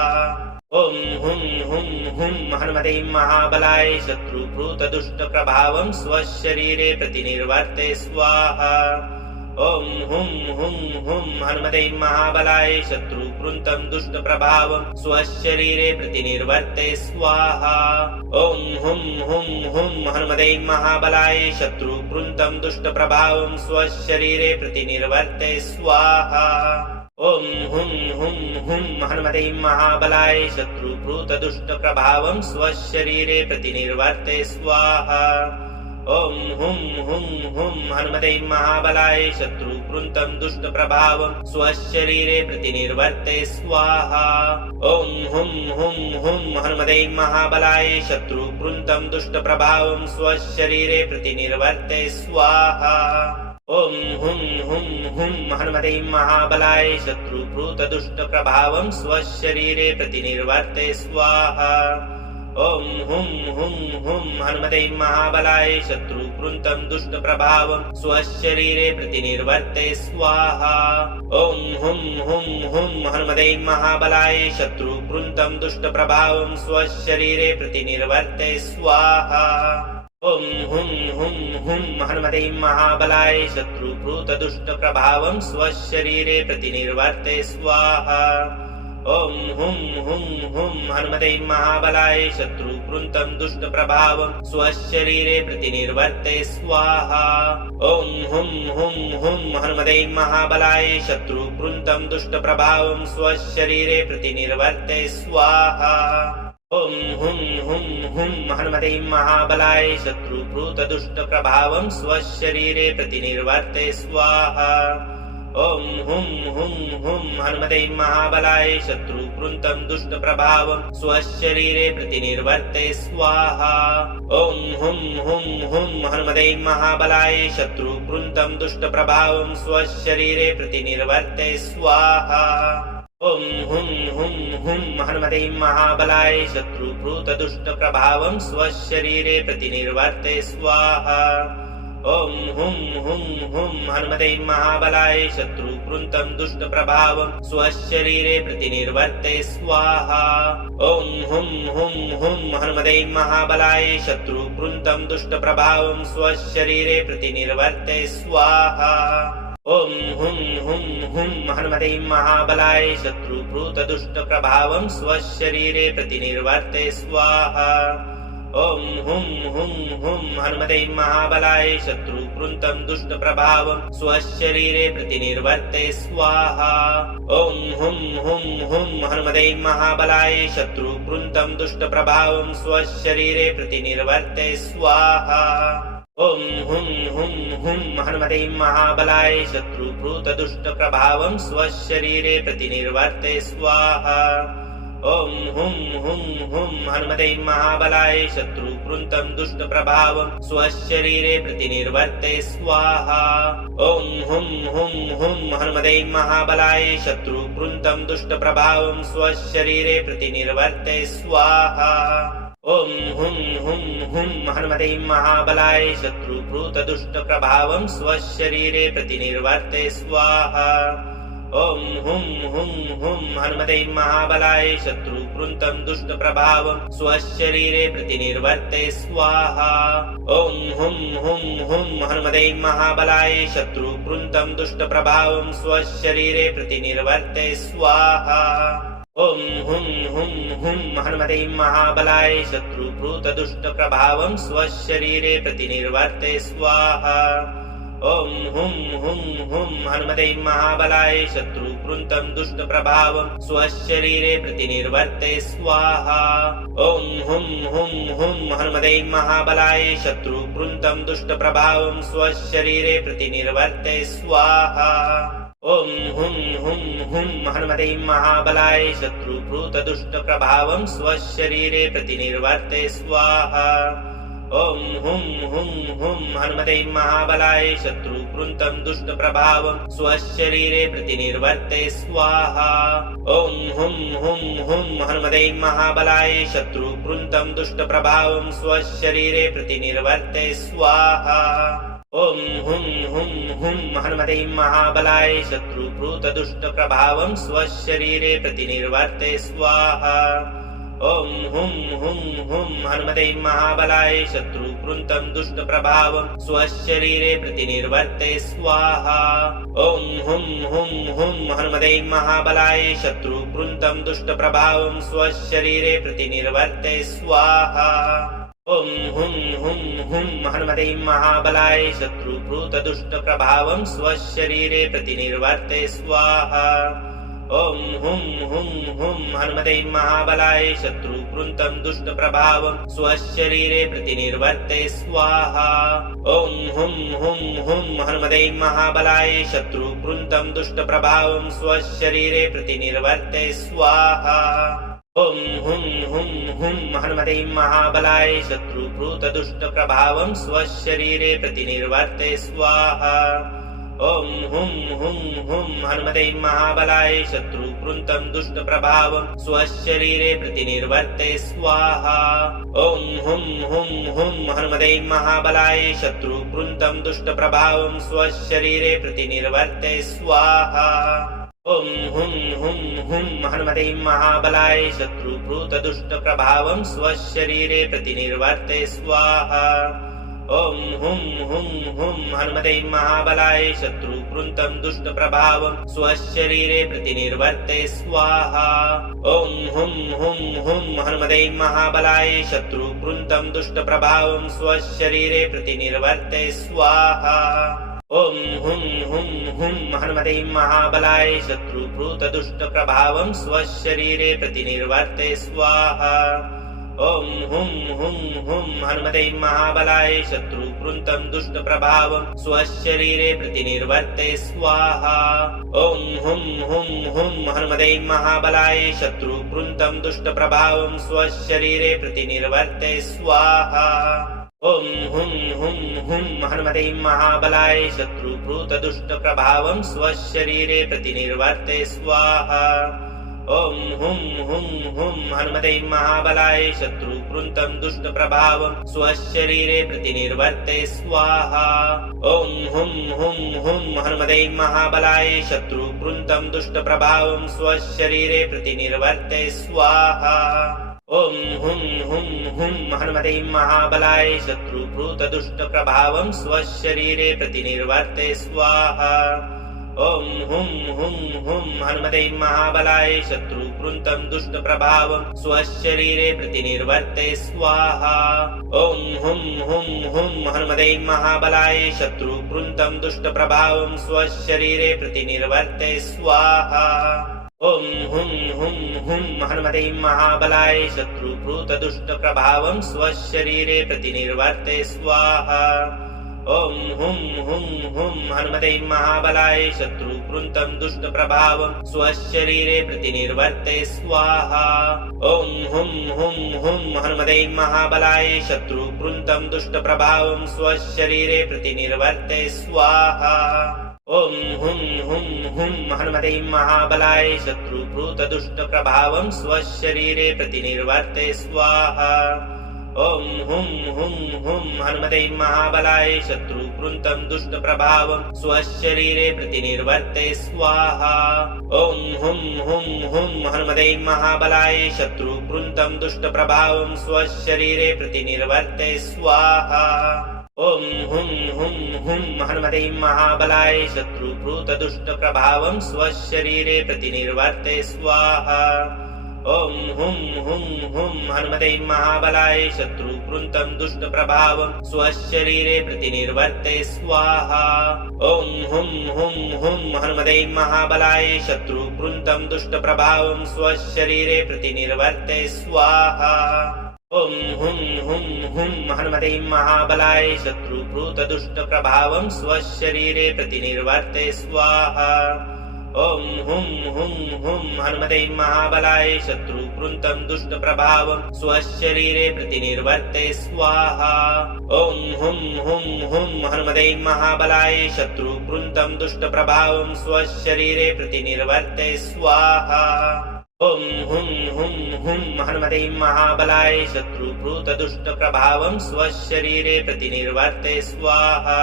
ॐ हुं हुं हुं हनुमते महाबलाय शत्रुकृतदुष्टप्रभावं स्वशरीरे प्रतिनिर्वर्ते स्वाहा ॐ हुं हुं हुं हनुमते महाबलाय शत्रुकृन्तं दुष्टप्रभावं स्वशरीरे प्रतिनिर्वर्ते स्वाहा ॐ हुं हुं हुं हनुमते महाबलाय शत्रुकृन्तं दुष्टप्रभावं स्वशरीरे प्रतिनिर्वर्ते स्वाहा ॐ हुं हुं हुं हनुमते महाबलाय शत्रुकृतदुष्टप्रभावं स्वशरीरे प्रतिनिर्वर्ते स्वाहा ॐ हुं हुं हुं हनुमते महाबलाय शत्रुकृन्तं दुष्टप्रभावं स्वशरीरे प्रतिनिर्वर्ते स्वाहा ॐ हुं हुं हुं हनुमते महाबलाय शत्रुकृन्तं दुष्टप्रभावं स्वशरीरे प्रतिनिर्वर्ते स्वाहा ॐ हुं हुं हुं हनुमते महाबलाय शत्रुकृतदुष्टप्रभावं स्वशरीरे प्रतिनिर्वर्ते स्वाहा ॐ हुं हुं हुं हनुमते महाबलाय शत्रुकृन्तं दुष्टप्रभावं स्वशरीरे प्रतिनिर्वर्ते स्वाहा ॐ हुं हुं हुं हनुमते महाबलाय शत्रुकृन्तं दुष्टप्रभावं स्वशरीरे प्रतिनिर्वर्ते स्वाहा ॐ हुं हुं हुं हनुमते महाबलाय शत्रुकृतदुष्टप्रभावं स्वशरीरे प्रतिनिर्वर्ते स्वाहा ॐ हुं हुं हुं हनुमते महाबलाय शत्रुकृन्तं दुष्टप्रभावं स्वशरीरे प्रतिनिर्वर्ते स्वाहा ॐ हुं हुं हुं हनुमते महाबलाय शत्रुकृन्तं दुष्टप्रभावं स्वशरीरे प्रतिनिर्वर्ते स्वाहा ॐ हुं हुं हुं हनुमते महाबलाय शत्रुकृतदुष्टप्रभावं स्वशरीरे प्रतिनिर्वर्ते स्वाहा ॐ हुं हुं हुं हनुमते महाबलाय शत्रुकृन्तं दुष्टप्रभावं स्वशरीरे प्रतिनिर्वर्ते स्वाहा ॐ हुं हुं हुं हनुमते महाबलाय शत्रुकृन्तं दुष्टप्रभावं स्वशरीरे प्रतिनिर्वर्ते स्वाहा ॐ हुं हुं हुं हनुमते महाबलाय शत्रुकृतदुष्टप्रभावं स्वशरीरे प्रतिनिर्वर्ते स्वाहा ॐ हुं हुं हुं हनुमते महाबलाय शत्रुकृन्तं दुष्टप्रभावं स्वशरीरे प्रतिनिर्वर्ते स्वाहा ॐ हुं हुं हुं हनुमते महाबलाय शत्रुकृन्तं दुष्टप्रभावं स्वशरीरे प्रतिनिर्वर्ते स्वाहा ॐ हुं हुं हुं हनुमते महाबलाय शत्रुकृतदुष्टप्रभावं स्वशरीरे प्रतिनिर्वर्ते स्वाहा ॐ हुं हुं हुं हनुमते महाबलाय शत्रुकृतं शत्रुकृन्तं दुष्टप्रभावं स्वशरीरे प्रतिनिर्वर्ते स्वाहा। ॐ हुं हुं हुं हनुमते महाबलाय शत्रुकृन्तं दुष्टप्रभावं स्वशरीरे प्रतिनिर्वर्ते स्वाहा। ॐ हुं हुं हुं हनुमते महाबलाय शत्रुकृतदुष्टप्रभावं स्वशरीरे प्रतिनिर्वर्ते स्वाहा। ॐ हुं हुं हुं हनुमते महाबलाय शत्रुकृतं दुष्टप्रभावं स्वशरीरे प्रतिनिर्वर्ते स्वाहा। ॐ हुं हुं हुं हनुमते महाबलाय शत्रुकृतं दुष्टप्रभावं स्वशरीरे प्रतिनिर्वर्ते स्वाहा। ॐ हुं हुं हुं हनुमते महाबलाय शत्रुकृतदुष्टप्रभावं स्वशरीरे प्रतिनिर्वर्ते स्वाहा। ॐ हुं हुं हुं हनुमते महाबलाय शत्रुकृतं दुष्टप्रभावं स्वशरीरे प्रतिनिर्वर्ते स्वाहा। ॐ हुं हुं हुं हनुमते महाबलाय शत्रुकृतं दुष्टप्रभावं स्वशरीरे प्रतिनिर्वर्ते स्वाहा। ॐ हुं हुं हुं हनुमते महाबलाय शत्रुकृतदुष्टप्रभावं स्वशरीरे प्रतिनिर्वर्ते स्वाहा। ॐ हुं हुं हुं हनुमते महाबलाय शत्रुकृतं दुष्टप्रभावं स्वशरीरे प्रतिनिर्वर्ते स्वाहा। ॐ हुं हुं हुं हनुमते महाबलाय शत्रुकृतं दुष्टप्रभावं स्वशरीरे प्रतिनिर्वर्ते स्वाहा। ॐ हुं हुं हुं हनुमते महाबलाय शत्रुकृतदुष्टप्रभावं स्वशरीरे प्रतिनिर्वर्ते स्वाहा। ॐ हुं हुं हुं हनुमते महाबलाय शत्रुकृतं दुष्टप्रभावं स्वशरीरे प्रतिनिर्वर्ते स्वाहा। ॐ हुं हुं हुं हनुमते महाबलाय शत्रुकृतं दुष्टप्रभावं स्वशरीरे प्रतिनिर्वर्ते स्वाहा। ॐ हुं हुं हुं हनुमते महाबलाय शत्रुकृतदुष्टप्रभावं स्वशरीरे प्रतिनिर्वर्ते स्वाहा। ॐ हुं हुं हुं हनुमते महाबलाय शत्रुकृतं दुष्टप्रभावं स्वशरीरे प्रतिनिर्वर्ते स्वाहा। ॐ हुं हुं हुं हनुमते महाबलाय शत्रुकृतं दुष्टप्रभावं स्वशरीरे प्रतिनिर्वर्ते स्वाहा। ॐ हुं हुं हुं हनुमते महाबलाय शत्रुकृतदुष्टप्रभावं स्वशरीरे प्रतिनिर्वर्ते स्वाहा। ॐ हुं हुं हुं हनुमते महाबलाय शत्रुकृतं दुष्टप्रभावं स्वशरीरे प्रतिनिर्वर्ते स्वाहा। ॐ हुं हुं हुं हनुमते महाबलाय शत्रुकृतं दुष्टप्रभावं स्वशरीरे प्रतिनिर्वर्ते स्वाहा। ॐ हुं हुं हुं हनुमते महाबलाय शत्रुकृतदुष्टप्रभावं स्वशरीरे प्रतिनिर्वर्ते स्वाहा। ॐ हुं हुं हुं हनुमते महाबलाय शत्रुकृतं दुष्टप्रभावं स्वशरीरे प्रतिनिर्वर्ते स्वाहा। ॐ हुं हुं हुं हनुमते महाबलाय शत्रुकृतं दुष्टप्रभावं स्वशरीरे प्रतिनिर्वर्ते स्वाहा। ॐ हुं हुं हुं हनुमते महाबलाय शत्रुकृतदुष्टप्रभावं स्वशरीरे प्रतिनिर्वर्ते स्वाहा। ॐ हुं हुं हुं हनुमते महाबलाय शत्रुकृतं दुष्टप्रभावं स्वशरीरे प्रतिनिर्वर्ते स्वाहा। ॐ हुं हुं हुं हनुमते महाबलाय शत्रुकृतं दुष्टप्रभावं स्वशरीरे प्रतिनिर्वर्ते स्वाहा। ॐ हुं हुं हुं हनुमते महाबलाय शत्रुकृतदुष्टप्रभावं स्वशरीरे प्रतिनिर्वर्ते स्वाहा। ॐ हुं हुं हुं हनुमते महाबलाय शत्रुकृतं दुष्टप्रभावं स्वशरीरे प्रतिनिर्वर्ते स्वाहा। ॐ हुं हुं हुं हनुमते महाबलाय शत्रुकृतं दुष्टप्रभावं स्वशरीरे प्रतिनिर्वर्ते स्वाहा। ॐ हुं हुं हुं हनुमते महाबलाय शत्रुकृतदुष्टप्रभावं स्वशरीरे प्रतिनिर्वर्ते स्वाहा। ॐ हुं हुं हुं हनुमते महाबलाय शत्रुकृतं दुष्टप्रभावं स्वशरीरे प्रतिनिर्वर्ते स्वाहा। ॐ हुं हुं हुं हनुमते महाबलाय शत्रुकृतं दुष्टप्रभावं स्वशरीरे प्रतिनिर्वर्ते स्वाहा। ॐ हुं हुं हुं हनुमते महाबलाय शत्रुकृतदुष्टप्रभावं स्वशरीरे प्रतिनिर्वर्ते स्वाहा। ॐ हुं हुं हुं हनुमते महाबलाय शत्रुकृन्तं दुष्टप्रभावं स्वशरीरे प्रतिनिर्वर्ते स्वाहा। ॐ हुं हुं हुं हनुमते महाबलाय शत्रुकृन्तं दुष्टप्रभावं स्वशरीरे प्रतिनिर्वर्ते स्वाहा। ॐ हुं हुं हुं हनुमते महाबलाय शत्रुकृतदुष्टप्रभावं स्वशरीरे प्रतिनिर्वर्ते स्वाहा। ॐ हुं हुं हुं हनुमते महाबलाय शत्रुकृतं दुष्टप्रभावं स्वशरीरे प्रतिनिर्वर्ते स्वाहा। ॐ हुं हुं हुं हनुमते महाबलाय शत्रुकृतं दुष्टप्रभावं स्वशरीरे प्रतिनिर्वर्ते स्वाहा। ॐ हुं हुं हुं हनुमते महाबलाय शत्रुकृतदुष्टप्रभावं स्वशरीरे प्रतिनिर्वर्ते स्वाहा। ॐ हुं हुं हुं हनुमते महाबलाय शत्रुकृतं दुष्टप्रभावं स्वशरीरे प्रतिनिर्वर्ते स्वाहा। ॐ हुं हुं हुं हनुमते महाबलाय शत्रुकृतं दुष्टप्रभावं स्वशरीरे प्रतिनिर्वर्ते स्वाहा। ॐ हुं हुं हुं हनुमते महाबलाय शत्रुकृतदुष्टप्रभावं स्वशरीरे प्रतिनिर्वर्ते स्वाहा। ॐ हुं हुं हुं हनुमते महाबलाय शत्रुकृतं दुष्टप्रभावं स्वशरीरे प्रतिनिर्वर्ते स्वाहा। ॐ हुं हुं हुं हनुमते महाबलाय शत्रुकृतं दुष्टप्रभावं स्वशरीरे प्रतिनिर्वर्ते स्वाहा। ॐ हुं हुं हुं हनुमते महाबलाय शत्रुकृतदुष्टप्रभावं स्वशरीरे प्रतिनिर्वर्ते स्वाहा। ॐ हुं हुं हुं हनुमते महाबलाय शत्रुकृतं दुष्टप्रभावं स्वशरीरे प्रतिनिर्वर्ते स्वाहा। ॐ हुं हुं हुं हनुमते महाबलाय शत्रुकृतं दुष्टप्रभावं स्वशरीरे प्रतिनिर्वर्ते स्वाहा। ॐ हुं हुं हुं हनुमते महाबलाय शत्रुकृतदुष्टप्रभावं स्वशरीरे प्रतिनिर्वर्ते स्वाहा।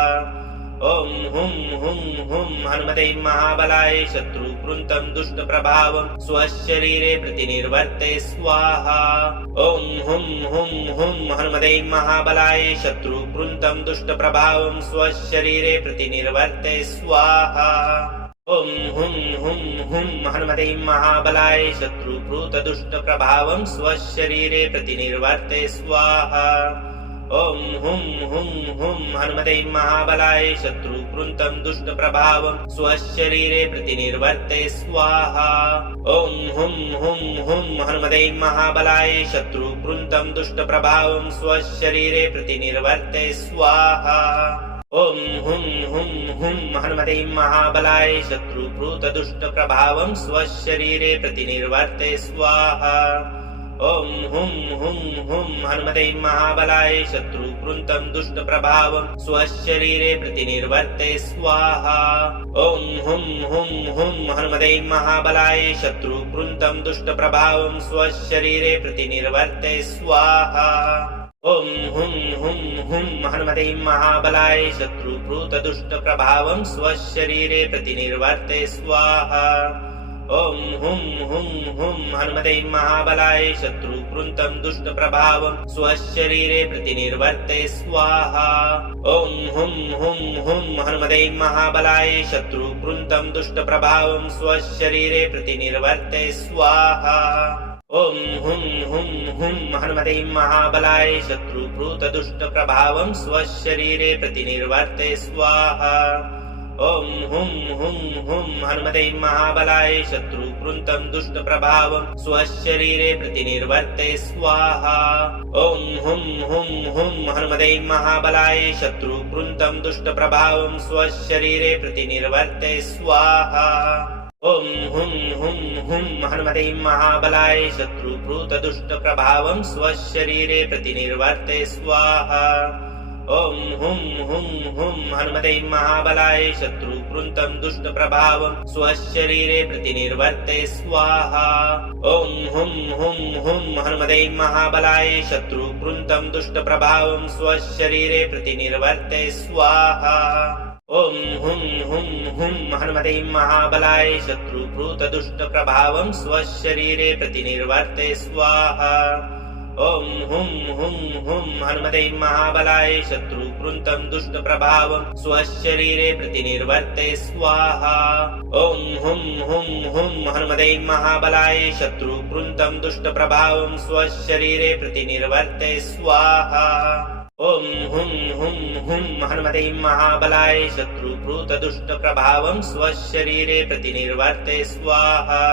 ॐ हुं हुं हुं हनुमते महाबलाय शत्रुकृतं दुष्टप्रभावं स्वशरीरे प्रतिनिर्वर्ते स्वाहा। ॐ हुं हुं हुं हनुमते महाबलाय शत्रुकृतं दुष्टप्रभावं स्वशरीरे प्रतिनिर्वर्ते स्वाहा। ॐ हुं हुं हुं हनुमते महाबलाय शत्रुकृतदुष्टप्रभावं स्वशरीरे प्रतिनिर्वर्ते स्वाहा। ॐ हुं हुं हुं हनुमते महाबलाय शत्रुकृतं दुष्टप्रभावं स्वशरीरे प्रतिनिर्वर्ते स्वाहा। ॐ हुं हुं हुं हनुमते महाबलाय शत्रुकृतं दुष्टप्रभावं स्वशरीरे प्रतिनिर्वर्ते स्वाहा। ॐ हुं हुं हुं हनुमते महाबलाय शत्रुकृतदुष्टप्रभावं स्वशरीरे प्रतिनिर्वर्ते स्वाहा। ॐ हुं हुं हुं हनुमते महाबलाय शत्रुकृतं दुष्टप्रभावं स्वशरीरे प्रतिनिर्वर्ते स्वाहा। ॐ हुं हुं हुं हनुमते महाबलाय शत्रुकृतं दुष्टप्रभावं स्वशरीरे प्रतिनिर्वर्ते स्वाहा। ॐ हुं हुं हुं हनुमते महाबलाय शत्रुकृतदुष्टप्रभावं स्वशरीरे प्रतिनिर्वर्ते स्वाहा। ॐ हुं हुं हुं हनुमते महाबलाय शत्रुकृतं दुष्टप्रभावं स्वशरीरे प्रतिनिर्वर्ते स्वाहा। ॐ हुं हुं हुं हनुमते महाबलाय शत्रुकृतं दुष्टप्रभावं स्वशरीरे प्रतिनिर्वर्ते स्वाहा। ॐ हुं हुं हुं हनुमते महाबलाय शत्रुकृतदुष्टप्रभावं स्वशरीरे प्रतिनिर्वर्ते स्वाहा। ॐ हुं हुं हुं हनुमते महाबलाय शत्रुकृतं दुष्टप्रभावं स्वशरीरे प्रतिनिर्वर्ते स्वाहा। ॐ हुं हुं हुं हनुमते महाबलाय शत्रुकृतं दुष्टप्रभावं स्वशरीरे प्रतिनिर्वर्ते स्वाहा। ॐ हुं हुं हुं हनुमते महाबलाय शत्रुकृतदुष्टप्रभावं स्वशरीरे प्रतिनिर्वर्ते स्वाहा। ॐ हुं हुं हुं हनुमते महाबलाय शत्रुकृतं दुष्टप्रभावं स्वशरीरे प्रतिनिर्वर्ते स्वाहा। ॐ हुं हुं हुं हनुमते महाबलाय शत्रुकृतं दुष्टप्रभावं स्वशरीरे प्रतिनिर्वर्ते स्वाहा। ॐ हुं हुं हुं हनुमते महाबलाय शत्रुकृतदुष्टप्रभावं स्वशरीरे प्रतिनिर्वर्ते स्वाहा। ॐ हुं हुं हुं हनुमते महाबलाय शत्रुकृन्तं दुष्टप्रभावं स्वशरीरे प्रतिनिर्वर्ते स्वाहा ॐ हुं हुं हुं हनुमते महाबलाय शत्रुकृन्तं दुष्टप्रभावं स्वशरीरे प्रतिनिर्वर्ते स्वाहा ॐ हुं हुं हुं हनुमते महाबलाय शत्रुकृतदुष्टप्रभावं स्वशरीरे प्रतिनिर्वर्ते स्वाहा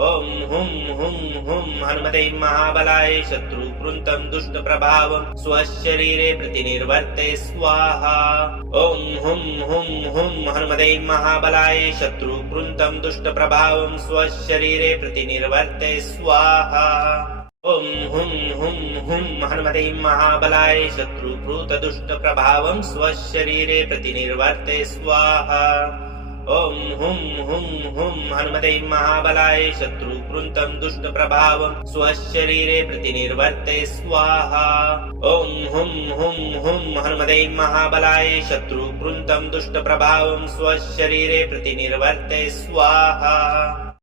ॐ हुं हुं हुं हनुमते महाबलाय शत्रुकृन्तं दुष्टप्रभावं स्वशरीरे प्रतिनिर्वर्ते स्वाहा ॐ हुं हुं हुं हनुमते महाबलाय शत्रुकृन्तं दुष्टप्रभावं स्वशरीरे प्रतिनिर्वर्ते स्वाहा ॐ हुं हुं हुं हनुमते महाबलाय शत्रुकृतदुष्टप्रभावं स्वशरीरे प्रतिनिर्वर्ते स्वाहा ॐ हुं हुं हुं हनुमते महाबलाय शत्रुकृन्तं दुष्टप्रभावं स्वशरीरे प्रतिनिर्वर्ते स्वाहा ॐ हुं हुं हुं हनुमते महाबलाय शत्रुकृन्तं दुष्टप्रभावं स्वशरीरे प्रतिनिर्वर्ते स्वाहा